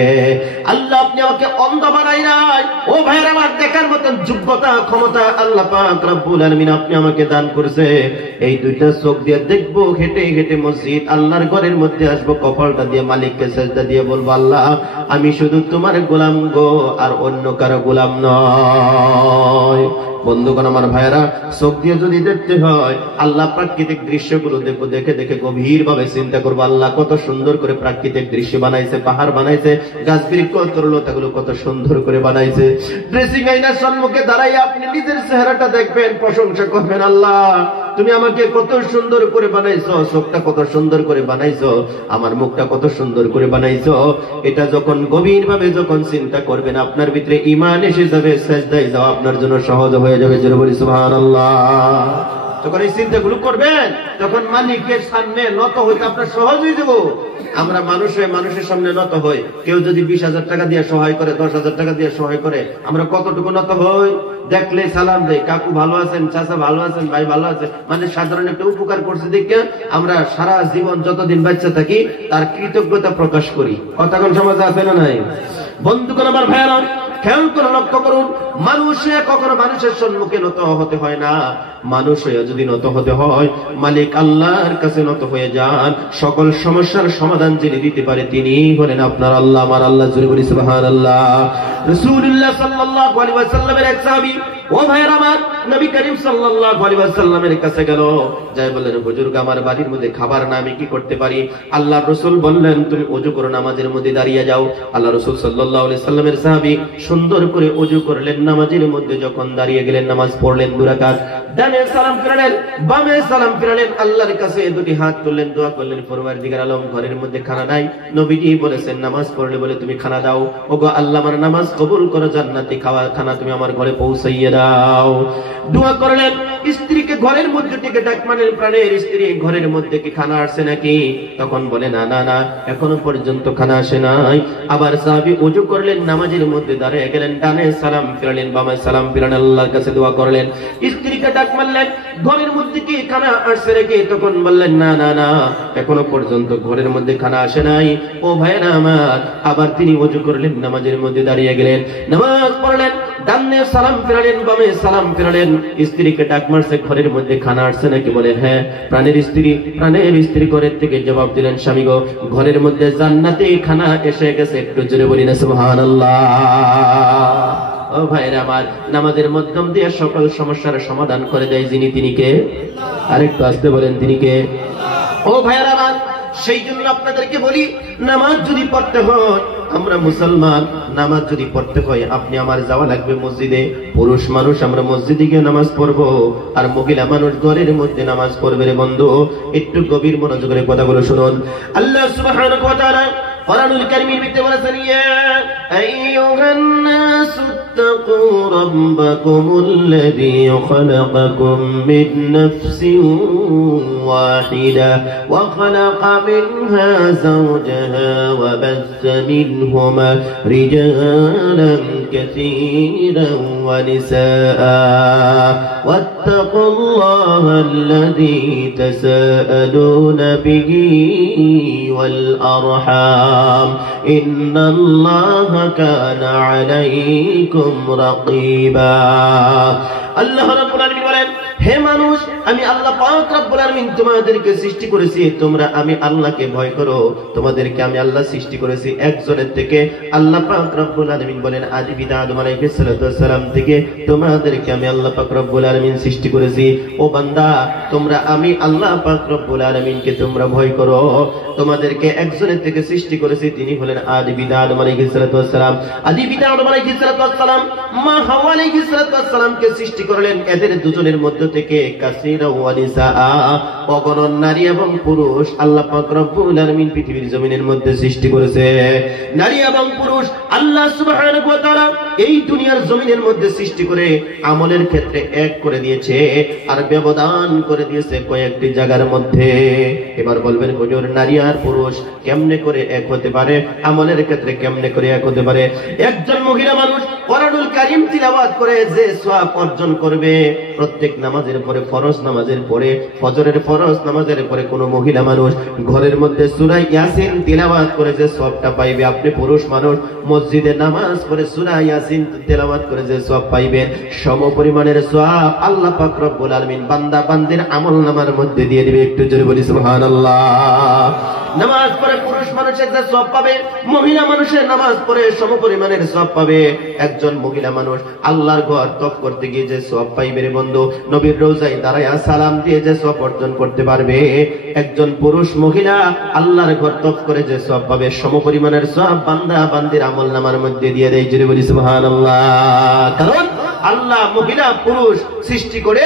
আল্লাহ আপনি আমাকে অন্ধ বানাই নাই। ও ভাইরা আমার, দেখার মতন যোগ্যতা ক্ষমতা আল্লাহ পাক রব্বুল আলামিন আপনি আমাকে দান করেছে। এই 2টা চোখ দিয়ে দেখবো, হেঁটে হেঁটে মসজিদ আল্লাহর ঘরের মধ্যে আসবো, কপালটা দিয়ে মালিককে সেজদা দিয়ে বলবো, আল্লাহ আমি শুধু তোমার গোলাম গো, আর অন্য কারো গোলাম নয়। বন্ধুগণ আমার ভাইয়েরা, চোখ দিয়ে যদি দেখতে হয় আল্লাহ প্রাকৃতিক দৃশ্যগুলো দেখবো, দেখে দেখে গভীর ভাবে চিন্তা করবো আল্লাহ কত সুন্দর করে প্রাকৃতিক দৃশ্য বানাইছে, পাহাড় বানাইছে, গাছ বৃক্ষ তরুলতাগুলো কত সুন্দর করে বানাইছে। ড্রেসিং আয়নার সম্মুখে দাঁড়াই আপনি নিজের চেহারাটা দেখবেন, প্রশংসা করবেন, আল্লাহ তুমি আমাকে কত সুন্দর করে বানাইছো, চোখটা কত সুন্দর করে বানাইছো, আমার মুখটা কত সুন্দর করে বানাইছো। এটা যখন গভীর ভাবে যখন চিন্তা করবেন আপনার ভিতরে ঈমান এসে যাবে, সিজদায় যাওয়া আপনার জন্য সহজ হয়ে যাবে। জোরে বলি সুবহানাল্লাহ। যখন এই চিন্তাগুলো করবেন তখন মালিকের সামনে নত হইতে আপনার সহজ হয়ে যাবো। আমরা মানুষের সামনে নত হই, কেউ যদি 20,000 টাকা দিয়ে সহায় করে, 10,000 টাকা দিয়ে সহায় করে, আমরা কতটুকু নত হই? দেখলে সালাম দেই, কাকু ভালো আছেন, চাচা ভালো আছেন, ভাই ভালো আছে, মানে সাধারণ একটা উপকার করছে দেখে আমরা সারা জীবন যতদিন বাচ্চা থাকি তার কৃতজ্ঞতা প্রকাশ করি। কথা কোন সমাজে আছে না নাই? বন্ধুগণ আমার ভাইয়েরা, খেয়াল করে লক্ষ্য করুন, মানুষে কখনো মানুষের সম্মুখে নত হতে হয় না। মানুষ হয়ে যদি নত হতে হয় মালিক আল্লাহর কাছে নত হয়ে যান। সকল সমস্যার সমাধান যিনি দিতে পারে তিনি হলেন আপনার আল্লাহ, আমার আল্লাহ। জোরে বলি সুবহানাল্লাহ। রাসূলুল্লাহ সাল্লাল্লাহু আলাইহি ওয়াসাল্লামের এক সাহাবী, ও ভাইরা আমার, নবী করিম সাল্লাল্লাহু আলাইহি ওয়াসাল্লামের কাছে গেল, যাই বললেন হুজুর আমার বাড়ির মধ্যে খাবার না, আমি কি করতে পারি? আল্লাহর রাসূল বললেন তুমি ওযু করো, নামাজের মধ্যে দাঁড়িয়ে যাও। আল্লাহ রাসূল সাল্লাল্লাহু আলাইহি সাল্লামের সাহাবী সুন্দর করে ওযু করলেন, নামাজের মধ্যে যখন দাঁড়িয়ে গেলেন নামাজ পড়লেন 2 রাকাত, ডানে সালাম ফিরালেন, বামে সালাম ফিরালেন, আল্লাহর কাছে দুটি হাত তুললেন, দোয়া করলেন, পরওয়ারদিগার আলম ঘরের মধ্যে খানা নাই, নবীজি বলেছেন নামাজ পড়লে বলে তুমি খানা দাও, ওগো আল্লাহ আমার নামাজ কবুল করো, জান্নাতি খানা তুমি আমার ঘরে পৌঁছাইয়ে দাও। দোয়া করলেন, স্ত্রীকে ঘরের মধ্যে থেকে ডাক মারলেন, প্রাণের স্ত্রী ঘরের মধ্যে কি খানা আসছে নাকি? তখন বলে না না না, এখনো পর্যন্ত খানা আসে নাই। আবার সাহাবী ওযু করলেন, নামাজের মধ্যে দাঁড়িয়ে গেলেন, ডানে সালাম ফিরালেন, বামে সালাম ফিরালেন, আল্লাহর কাছে দোয়া করলেন। স্ত্রীকে ডাক মারলেন, ঘরের মধ্যে কি খানা আসছে নাকি? তখন বললেন না না না, এখনো পর্যন্ত ঘরের মধ্যে খানা আসে নাই। ও ভাইরা আমার, আবার তিনি ওযু করলেন, নামাজের মধ্যে দাঁড়িয়ে গেলেন, নামাজ পড়লেন, ডানে সালাম ফিরালেন, বামে সালাম ফিরালেন। স্ত্রীকে ডাক মারছে, ঘরের মধ্যে খানা আসছে নাকি? বলে হ্যাঁ। প্রাণের স্ত্রী ঘরের থেকে জবাব দিলেন, স্বামী গো, ঘরের মধ্যে জান্নাতি খানা এসে গেছে। একটু জোরে বলি না সুবহানাল্লাহ। ও ভাইরা আমার, নামাজের মাধ্যম দিয়ে সকল সমস্যার সমাধান করে দেয় যিনি, তিনি কে? আরেকটু আসতে বলেন, তিনি কে? ও ভাইরা আমার, সেই জন্য আপনাদেরকে বলি, নামাজ যদি পড়তে হয়, আমরা মুসলমান, নামাজ যদি পড়তে হয় আপনি আমার যাওয়া লাগবে মসজিদে। পুরুষ মানুষ আমরা মসজিদে গিয়ে নামাজ পড়বো, আর মহিলা মানুষ ঘরের মধ্যে নামাজ পড়বে। রে বন্ধু, একটু গভীর মনোযোগের কথাগুলো শুনুন। আল্লাহ সুবহানাহু ওয়া তাআলা কোরআনুল কারীমের ভিতরে বলেছেন, ইয়া আইয়ুহান নাসু ইত্তাকু রাব্বাকুমুল্লাযী খালাকাকুম মিন নাফসিন ওয়াহিদা ওয়া খালাকা মিনহা যাওজাহা ওয়া বাসসা মিনহুমা রিজালান কাসীরান ওয়া নিসাআ ওয়াত্তাকুল্লাহাল্লাযী তাসাআলুনা বিহি ওয়াল আরহাম ইন্নাল্লাহা কানা আলাইকুম রাকিবা। আল্লাহ রাব্বুল আলামিন বলেন, হে মানুষ, আমি আল্লাহ পাক রব্বুল আলামিন তোমাদেরকে সৃষ্টি করেছি, তোমরা আমি আল্লাহকে ভয় করো। তোমাদেরকে আমি আল্লাহ সৃষ্টি করেছি একজনের থেকে। আল্লাহ পাক রব্বুল আলামিন বলেন, আদি পিতা আদম আলাইহিস সালাম থেকে তোমাদেরকে আমি আল্লাহ পাক রব্বুল আলামিন সৃষ্টি করেছি। ও বান্দা, তোমরা আমি আল্লাহ পাক রব্বুল আলামিনকে তোমরা ভয় করো। তোমাদেরকে একজনের থেকে সৃষ্টি করেছি, তিনি হলেন আদি পিতা আদম আলাইহিস সালাম। আদি পিতা আদম আলাইহিস সালাম মা হাওয়া আলাইহিস সালামকে সৃষ্টি করলেন। এদের দুজনের মধ্য থেকে কাসীরা ওয়া নিসাআ, অগণন নারী এবং পুরুষ আল্লাহ পাক রব্বুল আলামিন পৃথিবীর জমিনের মধ্যে সৃষ্টি করেছে। নারী এবং পুরুষ আল্লাহ সুবহানাহু ওয়া তাআলা এই দুনিয়ার জমিনের মধ্যে সৃষ্টি করে আমলের ক্ষেত্রে এক করে দিয়েছে, আর ব্যবধান করে দিয়েছে কয়েকটি জায়গার মধ্যে। এবার বলবেন, হুজুর নারী আর পুরুষ কেমনে করে এক হতে পারে? আমলের ক্ষেত্রে কেমনে করে এক হতে পারে? একজন মহিলা মানুষ কোরআনুল কারীম তিলাওয়াত করে যে সওয়াব অর্জন করবে, প্রত্যেক নামাজের পরে, ফরজ নামাজের পরে, ফজরের ফরজ নামাজের পরে কোন মহিলা মানুষ ঘরের মধ্যে সূরা ইয়াসিন তিলাওয়াত করে যে সওয়াবটা পাইবে, আপনি পুরুষ মানুষ মসজিদে নামাজ পড়ে সূরা ইয়াসিন তিলাওয়াত করে যে সওয়াব পাইবেন, সমপরিমাণের সওয়াব আল্লাহ পাক রব্বুল আলামিন বান্দা বান্দির আমলনামার মধ্যে দিয়ে দিবে। একটু জোরে বলি সুবহানাল্লাহ। নামাজ পড়ে পুরুষ মানুষের যে সওয়াব পাবে, মহিলা মানুষের নামাজ পড়ে সমপরিমাণের সওয়াব পাবে। একজন মহিলা মানুষ আল্লাহর ঘর তফ করতে গিয়ে যে সওয়াব পাইবে রে বন্ধু, নবীর রওজায় দাঁড়ায়া সালাম দিয়ে যে সওয়াব অর্জন করতে পারবে, একজন পুরুষ মহিলা আল্লাহর ঘর তফ করে যে সওয়াব পাবে, সমপরিমাণের সওয়াব বান্দা বান্দির আমলনামার মধ্যে দিয়ে দেয়। জোরে বলি সুবহানাল্লাহ। কারণ আল্লাহ মহিলা পুরুষ সৃষ্টি করে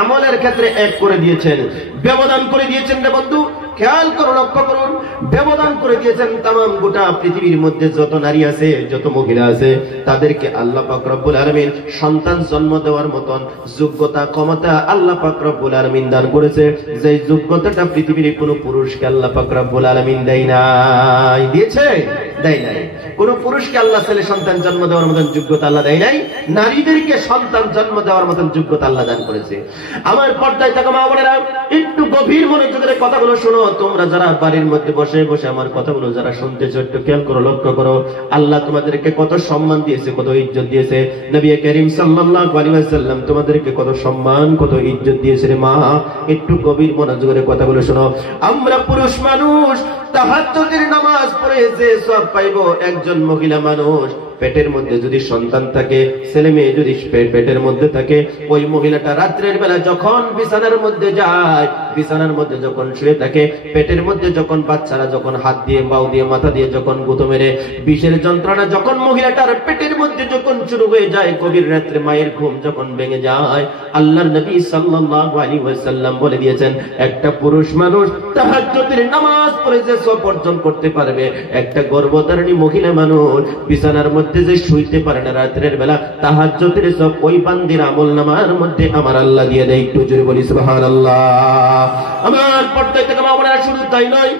আমলের ক্ষেত্রে এক করে দিয়েছেন, ব্যবধান করে দিয়েছেন রে বন্ধু। খেয়াল করুন, লক্ষ্য করুন, ব্যবধান করে দিয়েছেন। তামাম গোটা পৃথিবীর মধ্যে যত নারী আছে, যত মহিলা আছে, তাদেরকে আল্লাহ পাক রব্বুল আলামিন সন্তান জন্ম দেওয়ার মতন যোগ্যতা, ক্ষমতা আল্লাহ পাক রব্বুল আলামিন দান করেছে। যে যোগ্যতাটা পৃথিবীর কোনো পুরুষকে আল্লাহ পাক রব্বুল আলামিন দেয় নাই। দিয়েছে? দেয় নাই। কোন পুরুষকে আল্লাহ ছেলে সন্তান জন্ম দেওয়ার মতন যোগ্যতা আল্লাহ দেয় নাই। নারীদেরকে সন্তান জন্ম দেওয়ার মতন যোগ্যতা আল্লাহ দান করেছে। আমার পর্দায় থাকা মা বোনেরা, একটু গভীর মনোযোগের কথাগুলো শোনো। তোমরা যারা বাড়ির মধ্যে বসে বসে আমার কথাগুলো যারা শুনতেছো, একটু খেয়াল করো, লক্ষ্য করো। আল্লাহ তোমাদেরকে কত সম্মান দিয়েছে, কত ইজ্জত দিয়েছে। নবী করিম সাল্লাল্লাহু আলাইহি ওয়াসাল্লাম তোমাদেরকে কত সম্মান, কত ইজ্জত দিয়েছে রে মা। একটু গভীর মনোযোগের কথাগুলো শোনো। আমরা পুরুষ মানুষ তাহাজ্জুদের নামাজ পড়ে যে সওয়াব পাইবো, একজন মহিলা মানুষ পেটের মধ্যে যদি সন্তান থাকে, ছেলে মেয়ে যদি পেটের মধ্যে থাকে, ওই মহিলাটা রাত্রের বেলা যখন বিছানার মধ্যে যায়, বিছানার মধ্যে যখন শুয়ে থাকে, পেটের মধ্যে যখন বাচ্চারা যখন হাত দিয়ে, বাউ দিয়ে, মাথা দিয়ে যখন গুঁতো মেরে বিষের যন্ত্রণা যখন মহিলাটার পেটের মধ্যে যখন শুরু হয়ে যায়, গভীর রাত্রে মায়ের ঘুম যখন ভেঙে যায়, আল্লাহর নবী সাল্লাল্লাহু আলাইহি ওয়াসাল্লাম বলে দিয়েছেন, একটা পুরুষ মানুষ তাহাজ্জুদের নামাজ পড়ে যে সওয়াব অর্জন করতে পারবে, একটা গর্ভধারিণী মহিলা মানুষ বিছানার মধ্যে যে শুইতে পারে না রাতের বেলা, তাহাজ্জুদের সওয়াব ওই বান্দির আমলনামার মধ্যে আমার আল্লাহ দিয়ে দেয়। একটু জোরে বলি সুবহানাল্লাহ। আমার পর্দায় থেকে মা বোনেরা, শুধু তাই নয়,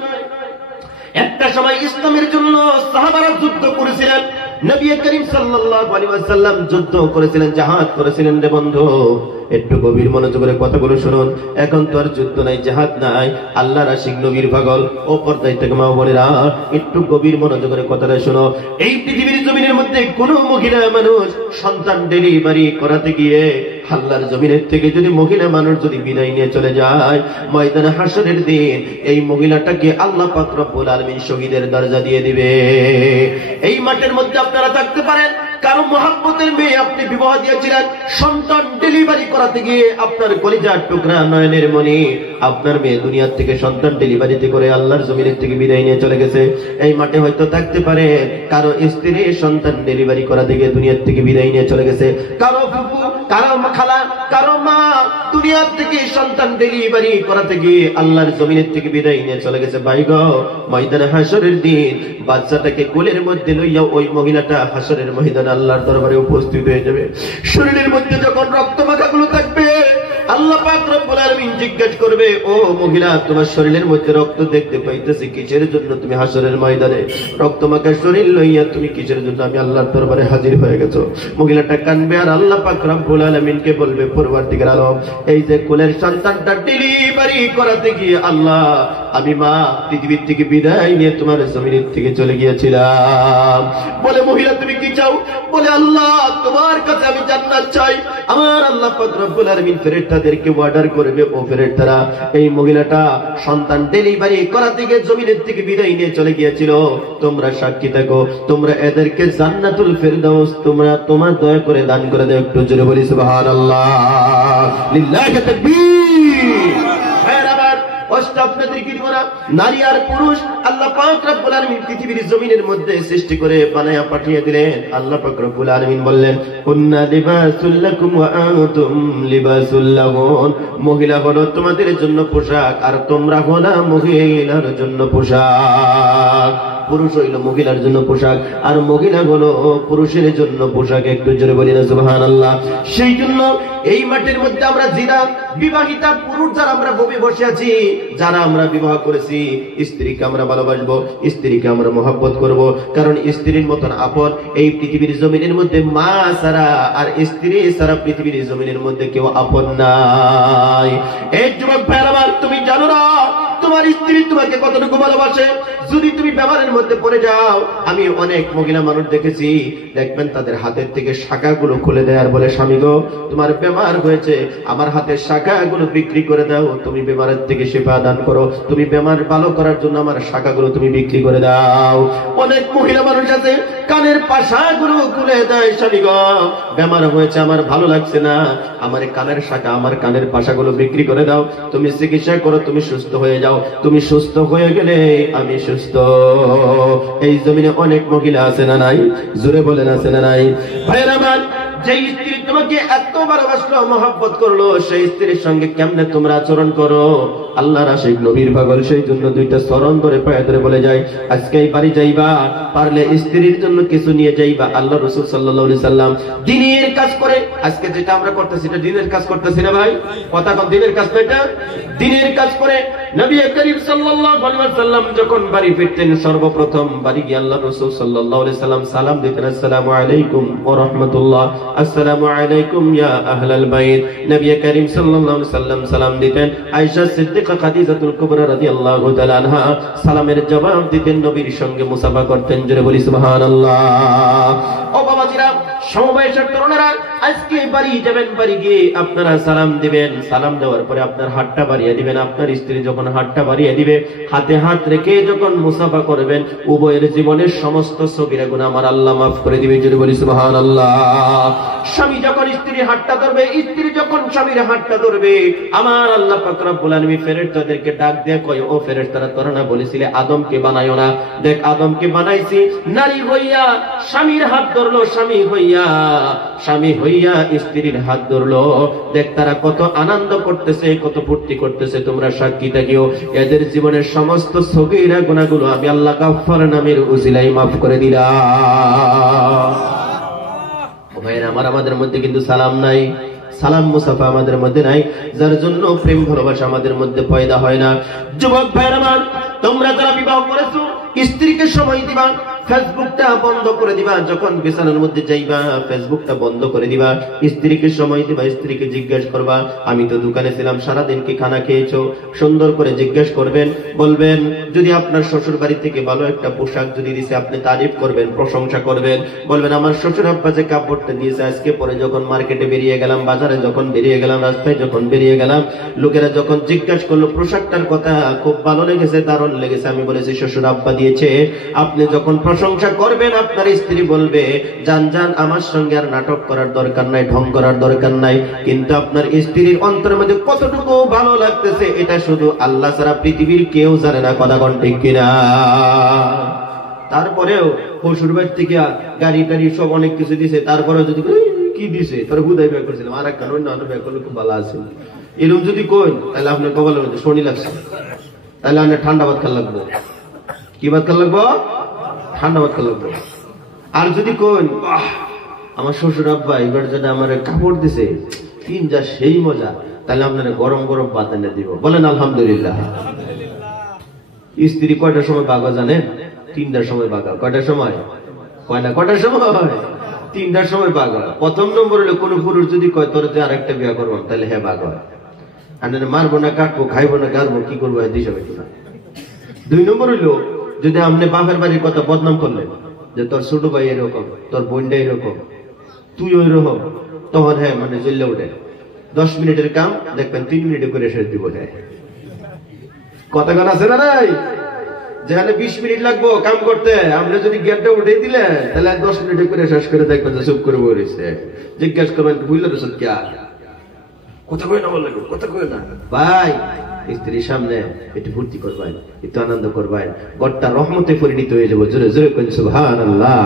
একটা সময় ইসলামের জন্য সাহাবারা যুদ্ধ করেছিলেন। নবী করিম সাল্লাল্লাহু আলাইহি ওয়াসাল্লাম যুদ্ধ করেছিলেন, জিহাদ করেছিলেন রে বন্ধু। একটু গভীর মনোযোগের কথাগুলো শুনুন। এখন তো আর যুদ্ধ নাই, জিহাদ নাই, আল্লাহর আশিক নবীর পাগল। ও পর্দায় থেকে মা বোনেরা, একটু গভীর মনোযোগের কথাটা শোনো। এই পৃথিবীর জমিনের মধ্যে কোন মহিলা মানুষ সন্তান ডেলিভারি করাতে গিয়ে আল্লাহর জমিনের থেকে যদি মহিলা মানুষ যদি বিদায় নিয়ে চলে যায়, ময়দানে হাসরের দিন এই মহিলাটাকে আল্লাহ পাক রব্বুল আলামিন শহীদের দরজা দিয়ে দিবে। এই মাঠের মধ্যে আপনারা থাকতে পারেন, কারো মহব্বতের মেয়ে আপনি বিবাহ দিয়েছিলেন, সন্তান ডেলিভারি করাতে গিয়ে আপনার কলিজার টুকরা নয়নের মণি আপনার মেয়ে দুনিয়ার থেকে সন্তান ডেলিভারিতে করে আল্লাহর জমিনের থেকে বিদায় নিয়ে চলে গেছে। এই মাঠে হয়তো থাকতে পারে কারো স্ত্রী সন্তান ডেলিভারি করাতে গিয়ে দুনিয়ার থেকে বিদায় নিয়ে চলে গেছে, কারো ফুফু, কারো খালা, কারো মা দুনিয়ার থেকে সন্তান ডেলিভারি করাতে গিয়ে আল্লাহর জমিনের থেকে বিদায় নিয়ে চলে গেছে। ভাই গো, ময়দানে হাসরের দিন বাচ্চাটাকে কোলের মধ্যে লইয়া ওই মহিলাটা হাসরের ময়দানে আল্লাহর দরবারে উপস্থিত হয়ে যাবে। শরীরের মধ্যে যখন রক্ত মাখাগুলো থাকবে, আল্লাহ পাক রব্বুল আলামিন জিজ্ঞেস করবে, ও মহিলা, তোমার শরীরের মধ্যে রক্ত দেখতে পাইতেছি, কিসের জন্য তুমি হাসরের ময়দানে রক্তমাখা শরীর লইয়া তুমি কিসের জন্য আমি আল্লাহর দরবারে হাজির হয়ে গেছো? মহিলাটা কাঁদবে আর আল্লাহ পাক রব্বুল আলামিনকে বলবে, পরওয়ারদিগার আলম, এই যে কোলের সন্তানটা ডেলিভারি করাতে গিয়ে আল্লাহ আমি মা পৃথিবীর থেকে বিদায় নিয়ে তোমার জমিনের থেকে চলে গিয়েছিলাম। বলে, মহিলা তুমি কি চাও? বলে, আল্লাহ তোমার কাছে আমি জান্নাত চাই। আমার আল্লাহ পাক রব্বুল আলামিন ফেরেশতাদেরকে অর্ডার করবে, ও ফেরেশতারা, এই মহিলাটা সন্তান ডেলিভারি করাতে গিয়ে জমিনের থেকে বিদায় নিয়ে চলে গিয়েছিল, তোমরা সাক্ষী থাকো, তোমরা এদেরকে জান্নাতুল ফেরদাউস তোমরা তোমার দয়া করে দান করে দাও। একটু জোরে বলি সুবহানাল্লাহ, লিল্লাহি তাকবীর। নারী আর পুরুষ আল্লাহ পাক রব্বুল আলামিন পৃথিবীর জমিনের মধ্যে সৃষ্টি করে বানায়া পাঠিয়ে দিলেন। আল্লাহ পাক রব্বুল আলামিন বললেন, কুন্না লিবাসুল লাকুম ওয়া আনতুম লিবাসুল লাহুন, মহিলা হলো তোমাদের জন্য পোশাক আর তোমরা হলো মহিলার জন্য পোশাক। পুরুষ হইল মহিলার জন্য পোশাক আর মহিলা হলো পুরুষের জন্য পোশাক। একটু জোরে বলি না সুবহানাল্লাহ। সেই জন্য এই মাঠের মধ্যে আমরা জিনা বিবাহিতা পুরুষ যারা আমরা বসে বসে আছি, যারা আমরা বিবাহ করেছি, স্ত্রীকে আমরা ভালোবাসবো, স্ত্রীকে আমরা মহব্বত করব, কারণ স্ত্রীর মতন আপন এই পৃথিবীর জমিনের মধ্যে মা ছাড়া আর স্ত্রী ছাড়া পৃথিবীর জমিনের মধ্যে কেউ আপন নাই। এই যুবক ভাইরা আমার, তুমি জানো না তোমার স্ত্রী তোমাকে কতটুকু ভালোবাসে। যদি তুমি ব্যবহারের মধ্যে পড়ে যাও, আমি অনেক মহিলা মানুষ দেখেছি, দেখবেন তাদের হাতের থেকে শাখাগুলো খুলে দেয় আর বলে, স্বামী গো তোমার বেমার হয়েছে, আমার হাতের শাখাগুলো বিক্রি করে দাও, তুমি বেমারের থেকে শিফা দান করো, তুমি বেমার ভালো করার জন্য আমার শাখাগুলো তুমি বিক্রি করে দাও। অনেক মহিলা মানুষ আছে কানের পাশাগুলো খুলে দেয়, স্বামী গো বেমার হয়েছে, আমার ভালো লাগছে না, আমার কানের শাখা আমার কানের পাশাগুলো বিক্রি করে দাও, তুমি চিকিৎসা করো, তুমি সুস্থ হয়ে যাও, তুমি সুস্থ হয়ে গেলে আমি সুস্থ। এই জমিনে অনেক মহিলা আছে না নাই? জোরে বলেন আছে না নাই? ভাইরা আমার, যে স্ত্রী তোমাকে এত ভালোবাসলো, মহব্বত করলো, সেই স্ত্রীর সঙ্গে কেমনে তোমরা আচরণ করো? আল্লাহর আশিক নবীর পাগল, সেই জন্য দুইটা চরণ ধরে পায়ে ধরে বলে যায়, আজকে বাড়ি যাইবা পারলে স্ত্রীর জন্য কিছু নিয়ে যাইবা। আল্লাহ রাসূল সাল্লাল্লাহু আলাইহি সাল্লাম দ্বীনের কাজ করে, আজকে যেটা আমরা করতেছি এটা দ্বীনের কাজ করতেছি না ভাই? কথা কোন দ্বীনের কাজ তো এটা? দ্বীনের কাজ করে নবী করিম সাল্লাল্লাহু আলাইহি ওয়াসাল্লাম যখন বাড়ি ফিরতেন, সর্বপ্রথম বাড়ি গিয়ে আল্লাহ রাসূল সাল্লাল্লাহু আলাইহি সাল্লাম সালাম দিতেন, আসসালামু আলাইকুম ওয়া রাহমাতুল্লাহ, আসসালামু আলাইকুম ইয়া আহলাল বাইত। নবী করিম সাল্লাল্লাহু আলাইহি সাল্লাম সালাম দিতেন। আয়েশা সিদ্দিকা খাদিজাতুল কুবরা রাদিয়াল্লাহু তাআলা আনহা সালামের জবাব দিতেন, নবীর সঙ্গে মুসাফা করতেন। জোরে বলি সুবহানাল্লাহ। ও বাবাজিরা, সমবয়সের তরুণেরা, আজকে বাড়ি যাবেন, বাড়ি গিয়ে আপনারা সালাম দিবেন, সালাম দেওয়ার পরে আপনার হাতটা বাড়িয়ে দিবেন। আপনার স্ত্রী যখন হাতটা বাড়িয়ে দিবে, হাতে হাত রেখে যখন মুসাফা করবেন, উভয়ের জীবনের সমস্ত সগীরা গুনাহ আমার আল্লাহ মাফ করে দিবে। জোরে বলি সুবহানাল্লাহ। স্বামী যখন স্ত্রীর হাতটা ধরবে, স্ত্রী যখন স্বামীর হাতটা ধরবে, আমার আল্লাহ পাক রব্বুল আলামিন ফেরেশতাদেরকে ডাক দিয়ে কয়, ও ফেরেশতারা, তোরা না বলেছিলে আদমকে বানাইও না? দেখ আদমকে বানাইছি, নারী হইয়া স্বামীর হাত ধরলো, স্বামী হইয়া স্ত্রীর হাত ধরলো। দেখ তারা কত আনন্দ করতেছে, কত ফুর্তি করতেছে, তোমরা সাক্ষী থাকিও। এদের জীবনের সমস্ত সগীরা গুনাহগুলো আমি আল্লাহ গাফফার নামের উসিলায় মাফ করে দিলাম। ভাইরা আমার, আমাদের মধ্যে কিন্তু সালাম নাই, সালাম মুসাফা আমাদের মধ্যে নাই, যার জন্য প্রেম ভালোবাসা আমাদের মধ্যে পয়দা হয় না। যুবক ভাইরা আমার, তোমরা যারা বিবাহ করেছো, স্ত্রীকে সময় দিবা, ফেসবুকটা বন্ধ করে দিবা, যখন বিছানার মধ্যে যাইবা ফেসবুকটা বন্ধ করে দিবা, স্ত্রীকে সময় দিবা, স্ত্রীকে জিজ্ঞাসা করবা, আমি তো দোকানে ছিলাম, সারাদিন কি খানা খেয়েছো? সুন্দর করে জিজ্ঞাসা করবেন, বলবেন। যদি আপনার শ্বশুর বাড়ি থেকে ভালো একটা পোশাক যদি দিছে, আপনি তারিফ করবেন, প্রশংসা করবেন, বলবেন আমার শ্বশুর আব্বা যে কাপড়টা দিয়েছে, আজকে পরে যখন মার্কেটে বেরিয়ে গেলাম, বাজারে যখন বেরিয়ে গেলাম, রাস্তায় যখন বেরিয়ে গেলাম, লোকেরা যখন জিজ্ঞাসা করলো পোশাকটার কথা, খুব ভালো লেগেছে, দারুণ লেগেছে, আমি বলেছি শ্বশুর আব্বা দিয়েছে। আপনি যখন প্রশংসা করবেন, আপনার স্ত্রী বলবে, জান জান, আমার সঙ্গে আর নাটক করার দরকার নাই, ঢং করার দরকার নাই। কিন্তু আপনার স্ত্রীর অন্তরের মধ্যে কতটুকু ভালো লাগতেছে, এটা শুধু আল্লাহ ছাড়া পৃথিবীর কেউ জানে না। কথা কোন ঠিক কিনা? তারপরেও শ্বশুর বাড়ি থেকে গাড়ি টাড়ি সব অনেক কিছু দিছে, তারপরেও যদি কি দিছে, তার হুদাই ব্যাগ করেছিলাম, আর একটা অন্য ব্যাগ করলে খুব ভালো আছে, এরকম যদি কই, তাহলে আপনার কপালের মধ্যে শনি লাগছে, তাহলে আপনার ঠান্ডা ভাত খাওয়া লাগবো। কি ভাত খাওয়া লাগবো? ঠান্ডা ভাত খাওয়া লাগবো। আর যদি কোন আমার শ্বশুর আব্বা এবার যেটা আমার কাপড় দিছে, তিন যা সেই মজা, তাহলে আপনার গরম গরম ভাত এনে দিব। বলেন আলহামদুলিল্লাহ। স্ত্রী কয়টার সময় বাগা জানেন? 3টার সময় বাগা। কয়টার সময়? কয় না, কয়টার সময়? 3টার সময় বাগা। প্রথম নম্বর হলো কোন পুরুষ যদি কয় তোর আর একটা বিয়ে করবো, তাহলে হ্যাঁ বাগা হয়। আপনার মারবো না, কাটবো, খাইবো না, গাড়বো, কি করবো দিশা পাইতো না। 2 নম্বর হইলো যদি আপনি বাপের বাড়ির কথা বদনাম করলেন, যে তোর ছোট ভাই এরকম, তোর বোনটা এরকম, তুই ওই রকম, তখন হ্যাঁ মানে জ্বললে উঠে 10 মিনিটের কাম দেখবেন 3 মিনিটে করে শেষ দিব। কথা গান আছে না নাই? যেখানে 20 মিনিট লাগবো কাম করতে, আমরা যদি গেটটা উঠে দিলে তাহলে 10 মিনিটে করে শেষ করে দেখবেন যে চুপ করে বলেছে। জিজ্ঞাসা করবেন বুঝলো রেছ কে কথা কই না, বললে কথা কই না। ভাই স্ত্রীর সামনে একটু ফুর্তি করবেন, একটু আনন্দ করবেন, ঘরটা রহমতে পরিণত হয়ে যাবো। জোরে জোরে কইন সুবহানাল্লাহ।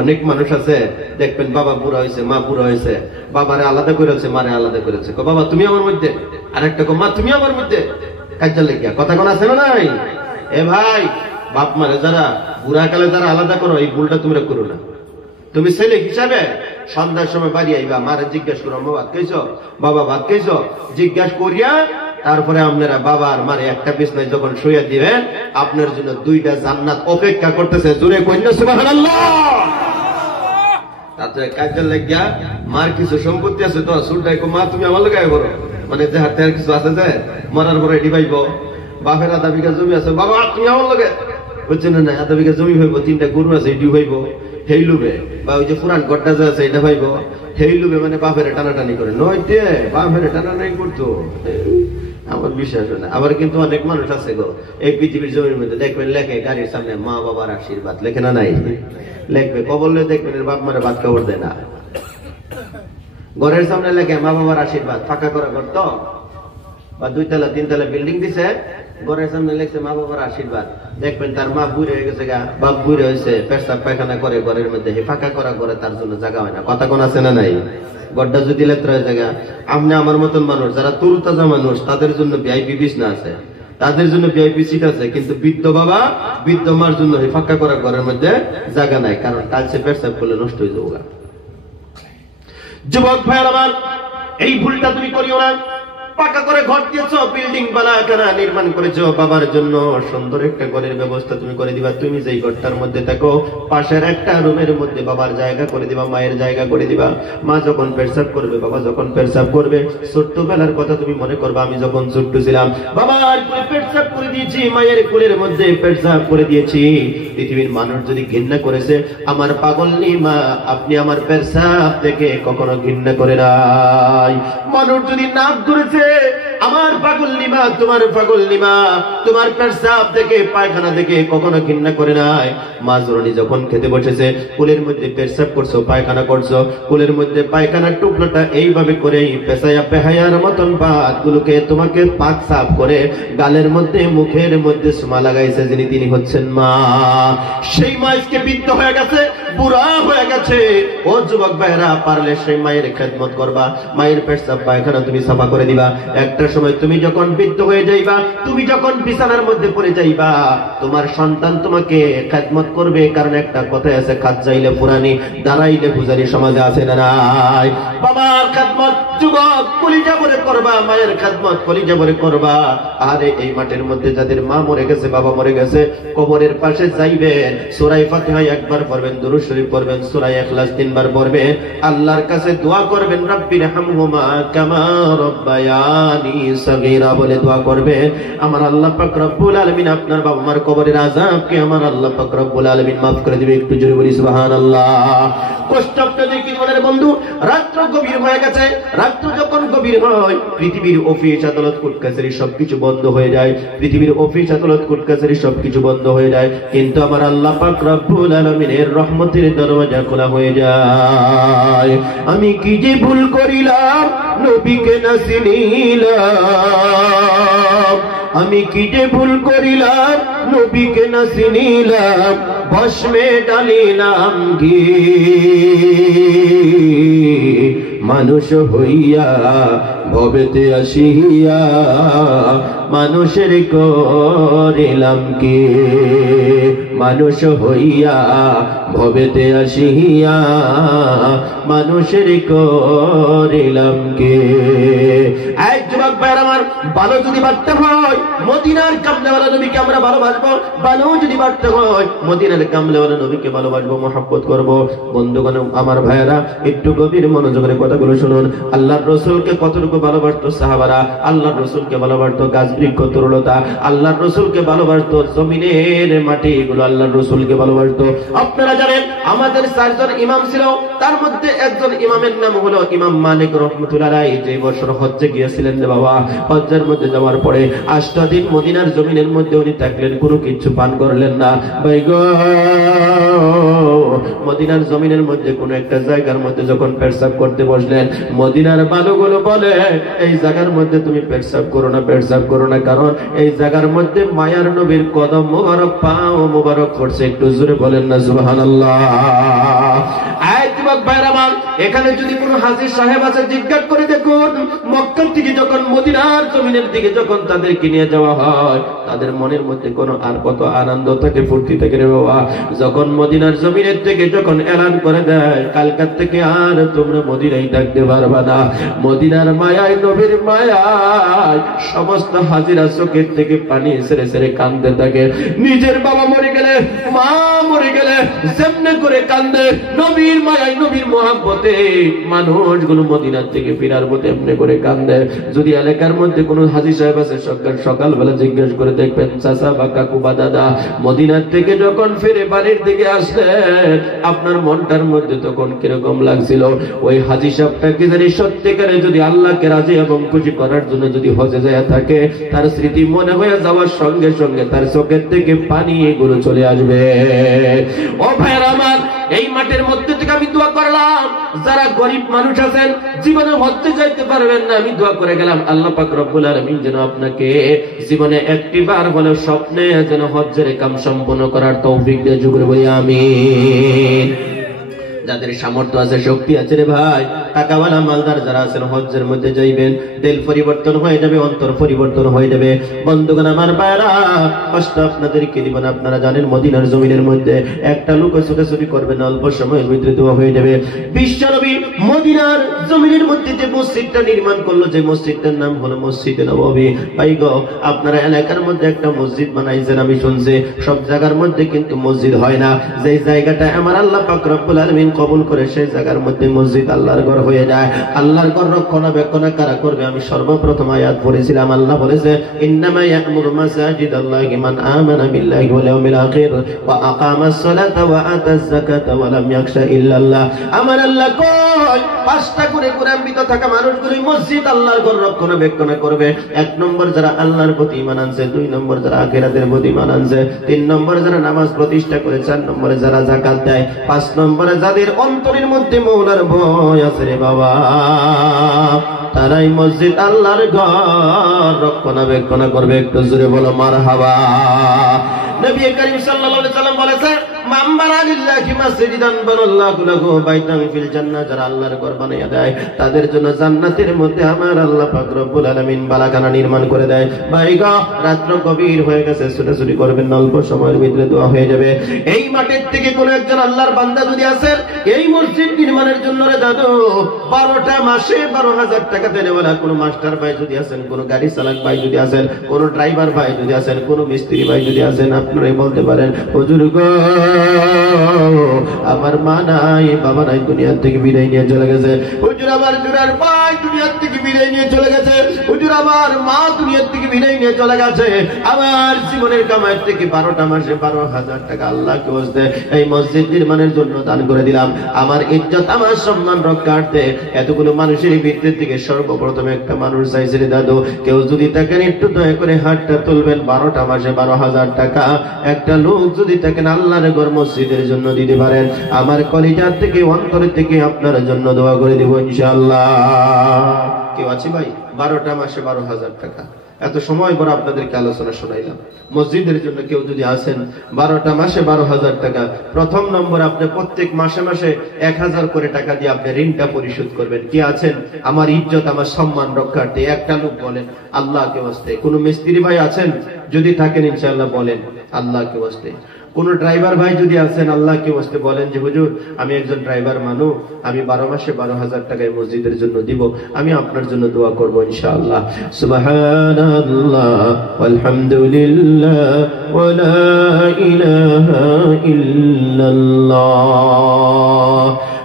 অনেক মানুষ আছে দেখবেন বাবা বুড়া হয়েছে, মা বুড়া হয়েছে, বাবারে আলাদা করেছে, মারে আলাদা করেছে, বাবা তুমি আমার মধ্যে, আরেকটা মা তুমি আমার মধ্যে, কাজটা লেগে কথা কোন আছে না নাই? এ ভাই, বাপ মারে যারা বুড়া কালে যারা আলাদা করো, এই ভুলটা তোমরা করো না। তুমি ছেলে হিসাবে সন্ধ্যার সময় বাড়ি আইবা, মারে জিজ্ঞাসা করো আম্মা ভাত খাইছো, বাবা ভাত খাইছো, জিজ্ঞাসা করিয়া তারপরে আপনারা বাবা আর মারে একটা বিছনায় যখন শুয়ে দিবেন, আপনার জন্য 2টা জান্নাত অপেক্ষা করতেছে। জোরে কইনা সুবহানাল্লাহ। তাতে কাজের লাগিয়া মার কিছু সম্পত্তি আছে তো সুরটাই মা তুমি আমার লাগাই করো, মানে যে হাতে আর কিছু আছে যে মরার পরে এটি পাইব। বাপের আধা বিঘা জমি আছে, বাবা তুমি আমার লাগে বুঝছেন না, আধা বিঘা জমি হইব, 3টা গরু আছে এটি হইব, হেই লুবে। বা ওই যে পুরান গড্ডা যে আছে এটা হইব, হেই লুবে মানে বাপের টানাটানি করে নইতে, বাপের টানাটানি করতো আমার বিশ্বাস হয় না। আবার কিন্তু অনেক মানুষ আছে গো এই পৃথিবীর জমির মধ্যে দেখবেন লেখে গাড়ির সামনে মা বাবার আশীর্বাদ, লেখে না নাই? লেখবে কবলে দেখবেন বাপ মারে ভাত খাবার দেয় না, ঘরের সামনে লেখে মা বাবার আশীর্বাদ, ফাঁকা করা করতো বা 2 তলা 3 তলা বিল্ডিং দিছে, ঘরের সামনে লেখছে মা বাবার আশীর্বাদ। দেখবেন তার মা বুড়ে হয়ে গেছে গা, বাপ বুড়ে হয়েছে, পেশাব পায়খানা করে ঘরের মধ্যে, ফাঁকা করা করে তার জন্য জায়গা হয় না। কথা কোন আছে না নাই? গড্ডা যদি লেত্রা হয়ে জায়গা, আপনি আমার মতন মানুষ যারা তরুতাজা মানুষ তাদের জন্য ভিআইপি বিছনা আছে, তাদের জন্য ভিআইপি সিট আছে, কিন্তু বৃদ্ধ বাবা বৃদ্ধ মার জন্য ফাঁকা করা ঘরের মধ্যে জায়গা নাই, কারণ কালচে পেশাব করলে নষ্ট হয়ে যাবে। যুবক ভাইয়ের আমার, এই ভুলটা তুমি করিও না। পাকা করে ঘর দিয়েছো, বিল্ডিং বালাখানা নির্মাণ করেছো, বাবার জন্য সুন্দর একটা ঘরের ব্যবস্থা তুমি করে দিবা। তুমি যেই ঘরটার মধ্যে থাকো পাশের একটা রুমের মধ্যে বাবার জায়গা করে দিবা, মায়ের জায়গা করে দিবা। মা যখন পেশাব করবে, বাবা যখন পেশাব করবে, ছোট্টবেলার কথা তুমি মনে করবা, আমি যখন ছোট্ট ছিলাম বাবার কোলে পেশাব করে দিয়েছি, মায়ের কোলের মধ্যে পেশাব করে দিয়েছি। পৃথিবীর মানুষ যদি ঘৃণা করেছে, আমার পাগলনি মা আপনি আমার পেশাব থেকে কখনো ঘৃণা করে নাই। মানুষ যদি নাক ধরেছে, আমার পাগল নিমা তোমার পাগল নিমা তোমার পেশাব থেকে পায়খানা থেকে কখনো ঘৃণা করে নাই। মা জননী যখন খেতে বসেছে, কোলের মধ্যে পেশাব করছো, পায়খানা করছো, কোলের মধ্যে পায়খানার টুকরোটা এইভাবে করে পেশায়া পেহায়ার মতন পাতগুলোকে তোমাকে পাক সাফ করে গালের মধ্যে মুখের মধ্যে সুমা লাগাইছে, যিনি তিনি হচ্ছেন মা। সেই মা আজকে বৃদ্ধ হয়ে গেছে, বুড়া হয়ে গেছে। ও যুবক ভাইরা, পারলে সেই মায়ের খেদমত করবা, মায়ের পেশাব পায়খানা তুমি সাফা করে দিবা। একটা সময় তুমি যখন বৃদ্ধ হয়ে যাইবা, তুমি যখন বিছানার মধ্যে পড়ে যাইবা, তোমার সন্তান তোমাকে খেদমত করবে, কারণ একটা কথাই আছে, খাদ যাইলে পুরানি, দাঁড়াইলে পূজারি, সমাজে আছে না নাই? বাবার খেদমত যুবক কলিজা ভরে করবা, মায়ের খেদমত কলিজা ভরে করবা। আরে এই মাঠের মধ্যে যাদের মা মরে গেছে, বাবা মরে গেছে, কবরের পাশে যাইবেন, সূরা ফাতিহা একবার পড়বেন, দুরূদ শরীফ পড়বেন, সূরা ইখলাস 3 বার পড়বেন, আল্লাহর কাছে দোয়া করবেন, রাব্বিরহামহুমা কামা রাব্বায়ানি সগীরা বলে দোয়া করবেন। আমার আল্লাহ পাক রব্বুল আলামিন আপনার বাবা মার কবরের আযাবকে আমার আল্লাহ পাক রব্বুল আলামিন maaf করে দিবে। একটু জোরে বলি সুবহানাল্লাহ। কষ্ট আপনাদের কি মনের বন্ধু, রাত্র গভীর হয়ে গেছে। রাত্র যখন গভীর হয়, পৃথিবীর অফিস আদালত কোর্ট কাছারি সবকিছু বন্ধ হয়ে যায়, পৃথিবীর অফিস আদালত কোর্ট কাছারি সবকিছু বন্ধ হয়ে যায়, কিন্তু আমার আল্লাহ পাক রব্বুল আলামিনের রহমতের দরওয়াজা খোলা হয়ে যায়। আমি কি যে ভুল করিলাম, নবীকে না চিনিলাম, আমি কি যে ভুল করিলাম, নবীকে না চিনিলাম, ভস্মে ডালিলাম ঘি, মানুষ হইয়া ভবেতে আসিয়া মানুষের করিলাম কি, মানুষ হইয়া ভবেতে আসিয়া মানুষের করিলাম কে। এক যুবক ভাইয়ের আমার, ভালো যদি বাড়তে হয় মদিনার কামলেওয়ালা নবীকে আমরা ভালোবাসবো, ভালো যদি বাড়তে হয় মদিনার কামলেওয়ালা নবীকে ভালোবাসবো, মহব্বত করবো। বন্ধুগণ আমার ভাইয়েরা, একটু গভীর মনোযোগের কথাগুলো শুনুন। আল্লাহর রাসূলকে কতটুকু ভালোবাসতো সাহাবারা, আল্লাহর রাসূলকে ভালোবাসতো গাছ বৃক্ষ তরুলতা, আল্লাহর রাসূলকে ভালোবাসতো জমিনের মাটি, এগুলো আল্লাহর রাসূলকে ভালোবাসতো। আপনারা জানেন আমাদের 4 জন ইমাম ছিল, তার মধ্যে একজন ইমামের নাম হলো ইমাম মালিক রাহমাতুল্লাহ আলাইহি। যে বছর হজ্জে গিয়েছিলেন রে বাবা, হজ্জের মধ্যে যাওয়ার পরে 8টা দিন মদিনার জমিনের মধ্যে উনি থাকলেন, কোনো কিছু পান করলেন না। ভাই গো, মদিনার জমিনের মধ্যে কোন একটা জায়গার মধ্যে যখন পেশাব করতে বসলেন, মদিনার বালুগুলো বলে এই জায়গার মধ্যে তুমি পেশাব করো না, পেশাব করো না, কারণ এই জায়গার মধ্যে মায়ার নবীর কদম মোবারক, পাও মোবারক পড়ছে। একটু জোরে বলেন না সুবহানাল্লাহ। আয় যুবক ভাইরা আমার, এখানে যদি কোনো হাজী সাহেব আছে জিজ্ঞাসা করে দেখুন, মক্কা থেকে যখন মদিনার জমিনের দিকে যখন তাদেরকে নিয়ে যাওয়া হয়, তাদের মনের মধ্যে কোনো আর কত আনন্দ থাকে, ফুর্তি থাকে রে বাবা। যখন মদিনার জমিনের থেকে যখন এলান করে দেয় কালকার থেকে আর তোমরা মদিনায় থাকতে পারবা না, মদিনার মায়ায়, নবীর মায়ায় সমস্ত হাজিরা চোখের থেকে পানি ছেড়ে ছেড়ে কাঁদতে থাকে। নিজের বাবা মরে গেলে, মা মরে গেলে যেমনে করে কান্দে, নবীর মায়ায়, নবীর মহাব্বতে মানুষগুলো মদিনার থেকে ফিরার মতো এমনি করে কান্দে। যদি এলাকার মধ্যে কোনো হাজী সাহেব আছে সকালবেলা জিজ্ঞেস করে দেখবেন, চাচা বা কাকু বা দাদা মদিনার থেকে যখন ফিরে বাড়ির দিকে আসলেন আপনার মনটার মধ্যে তখন কিরকম লাগছিল? ওই হাজী সাহেবটা কি জানি সত্যিকারে যদি আল্লাহকে রাজি এবং খুশি করার জন্য যদি হজে যায় থাকে, তার স্মৃতি মনে হয়ে যাওয়ার সঙ্গে সঙ্গে তার চোখের থেকে পানি এগুলো চলে আসবে। ও ভাইরা আমার, এই মাঠের মধ্যে থেকে আমি দোয়া করলাম, যারা গরিব মানুষ আছেন জীবনে হজে যাইতে পারবেন না, আমি দোয়া করে গেলাম আল্লাহ পাক রব্বুল আলামিন যেন আপনাকে জীবনে একটি বার হলেও স্বপ্নে যেন হজ্জের কাম সম্পন্ন করার তৌফিক দিয়ে জুগরে বলি আমিন। যাদের সামর্থ্য আছে, শক্তি আছে রে ভাই, টাকাওয়ালা মালদার যারা আছেন হজ্জের মধ্যে যাইবেন, দিল পরিবর্তন হয়ে যাবে, অন্তর পরিবর্তন হয়ে যাবে। বন্ধুগণ আমার ভাইরা, কষ্ট আপনাদেরকে দিব না। আপনারা জানেন মদিনার জমিনের মধ্যে একটা লোক ছোটাছুটি করবে না, অল্প সময়ের ভিতরে দোয়া হয়ে যাবে। বিশ্বনবী মদিনার জমিনের মধ্যে যে মসজিদটা নির্মাণ করলো, যে মসজিদটার নাম হলো মসজিদে নববী। ভাই গো, আপনারা এলাকার মধ্যে একটা মসজিদ বানাইছেন, আমি শুনছি সব জায়গার মধ্যে কিন্তু মসজিদ হয় না। যে জায়গাটা আমার আল্লাহ পাক রব্বুল আলামিন কবুল করে সেই জায়গার মধ্যে মসজিদ আল্লাহর ঘর হয়ে যায়। আল্লাহর ঘর রক্ষণাবেক্ষণ কারা করবে? আমি সর্বপ্রথম আয়াত পড়েছিলাম, আল্লাহ বলেছে ইন্নামা ইয়া'মুরু মাসাজিদাল্লাহি মান আমানা বিল্লাহি ওয়াল ইয়াউমিল আখির ওয়া আকামাস সালাতা ওয়া আতাজ যাকাতা ওয়া লাম ইয়াখশা ইল্লাল্লাহ। আমার আল্লাহ কয় পাঁচটা করে কোরআনবিত থাকা মানুষগুলো মসজিদ আল্লাহর ঘর রক্ষণাবেক্ষণ করবে। এক নম্বর যারা আল্লাহর প্রতি ঈমান আনছে, দুই নম্বর যারা আখিরাতের প্রতি ঈমান আনছে, তিন নম্বরে যারা নামাজ প্রতিষ্ঠা করে, চার নম্বরে যারা যাকাত দেয়, পাঁচ নম্বরে যাদের অন্তরের মধ্যে মওলার ভয় আছে রে বাবা, তারাই মসজিদ আল্লাহর ঘর রক্ষণাবেক্ষণ করবে। একটু জোরে বলো মারহাবা। নবী করিম সাল্লাল্লাহু আলাইহি ওয়াসাল্লাম বলেছেন, মান বানা লিল্লাহি মাসজিদান বানাল্লাহু লাহু বাইতান ফিল জান্নাহ। যারা আল্লাহর ঘর বানায়া দেয় তাদের জন্য জান্নাতের মধ্যে আমার আল্লাহ পাক রব্বুল আলামিন বালাখানা নির্মাণ করে দেয়। ভাই গো, রাত্র গভীর হয়ে গেছে, ছুটাছুটি করবেন না, অল্প সময়ের ভিতরে দোয়া হয়ে যাবে। এই মাঠের থেকে কোন একজন আল্লাহর বান্দা যদি আছেন এই মসজিদ নির্মাণের জন্য রে দাদু 12টা মাসে 12,000 টাকা দেনেওয়ালা কোন মাস্টার ভাই যদি আছেন, কোন গাড়ি চালক ভাই যদি আছেন, কোন ড্রাইভার ভাই যদি আছেন, কোন মিস্ত্রি ভাই যদি আছেন, আপনারাই বলতে পারেন, হুজুর গো আমার মা নাই, বাবা নাই, দুনিয়ার থেকে বিদায় নিয়ে চলে গেছে। হুজুর আমার জুরার ভাই দুনিয়ার থেকে বিদায় নিয়ে চলে গেছে। হুজুর আমার মা দুনিয়ার থেকে বিদায় নিয়ে চলে গেছে। আমার জীবনের কামাই থেকে 12টা মাসে 12,000 টাকা আল্লাহকে ওয়াস্তে এই মসজিদ নির্মাণের জন্য দান করে দিলাম। আমার ইজ্জত, আমার সম্মান রক্ষার্থে এতগুলো মানুষের ভিতর থেকে সর্বপ্রথম একটা মানুষ চাইছে রে দাদু, কেউ যদি তাকে একটু দয়া করে হাতটা তুলবেন, 12টা মাসে 12,000 টাকা একটা লোক যদি তাকে আল্লাহর ঘর মসজিদের জন্য দিতে পারেন, আমার কলিজার থেকে অন্তর থেকে আপনার জন্য দোয়া করে দেব ইনশাআল্লাহ। কেউ আছে ভাই? 12টা মাসে 12,000 টাকা। এত সময় পর আপনাদেরকে আলোচনা শোনাইলাম। মসজিদের জন্য কেউ যদি আসেন 12টা মাসে 12,000 টাকা, প্রথম নম্বর আপনি প্রত্যেক মাসে মাসে 1,000 করে টাকা দিয়ে আপনি ঋণটা পরিশোধ করবেন। কি আছেন? আমার ইজ্জত, আমার সম্মান রক্ষার্থে একটা লোক বলেন আল্লাহকে ওয়াস্তে। কোন মিস্ত্রি ভাই আছেন? যদি থাকেন ইনশাআল্লাহ বলেন আল্লাহকে ওয়াস্তে। কোন ড্রাইভার ভাই যদি আছেন আল্লাহকে ওয়াস্তে বলেন যে হুজুর আমি একজন ড্রাইভার মানুষ, আমি 12 মাসে 12,000 টাকা মসজিদের জন্য দিব, আমি আপনার জন্য দোয়া করব ইনশাআল্লাহ। সুবহানাল্লাহ ওয়ালহামদুলিল্লাহ ওয়া লা ইলাহা ইল্লাল্লাহ।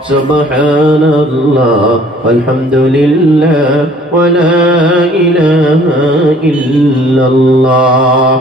সুবহানাল্লাহ ওয়ালহামদুলিল্লাহ ওয়া লা ইলাহা ইল্লাল্লাহ।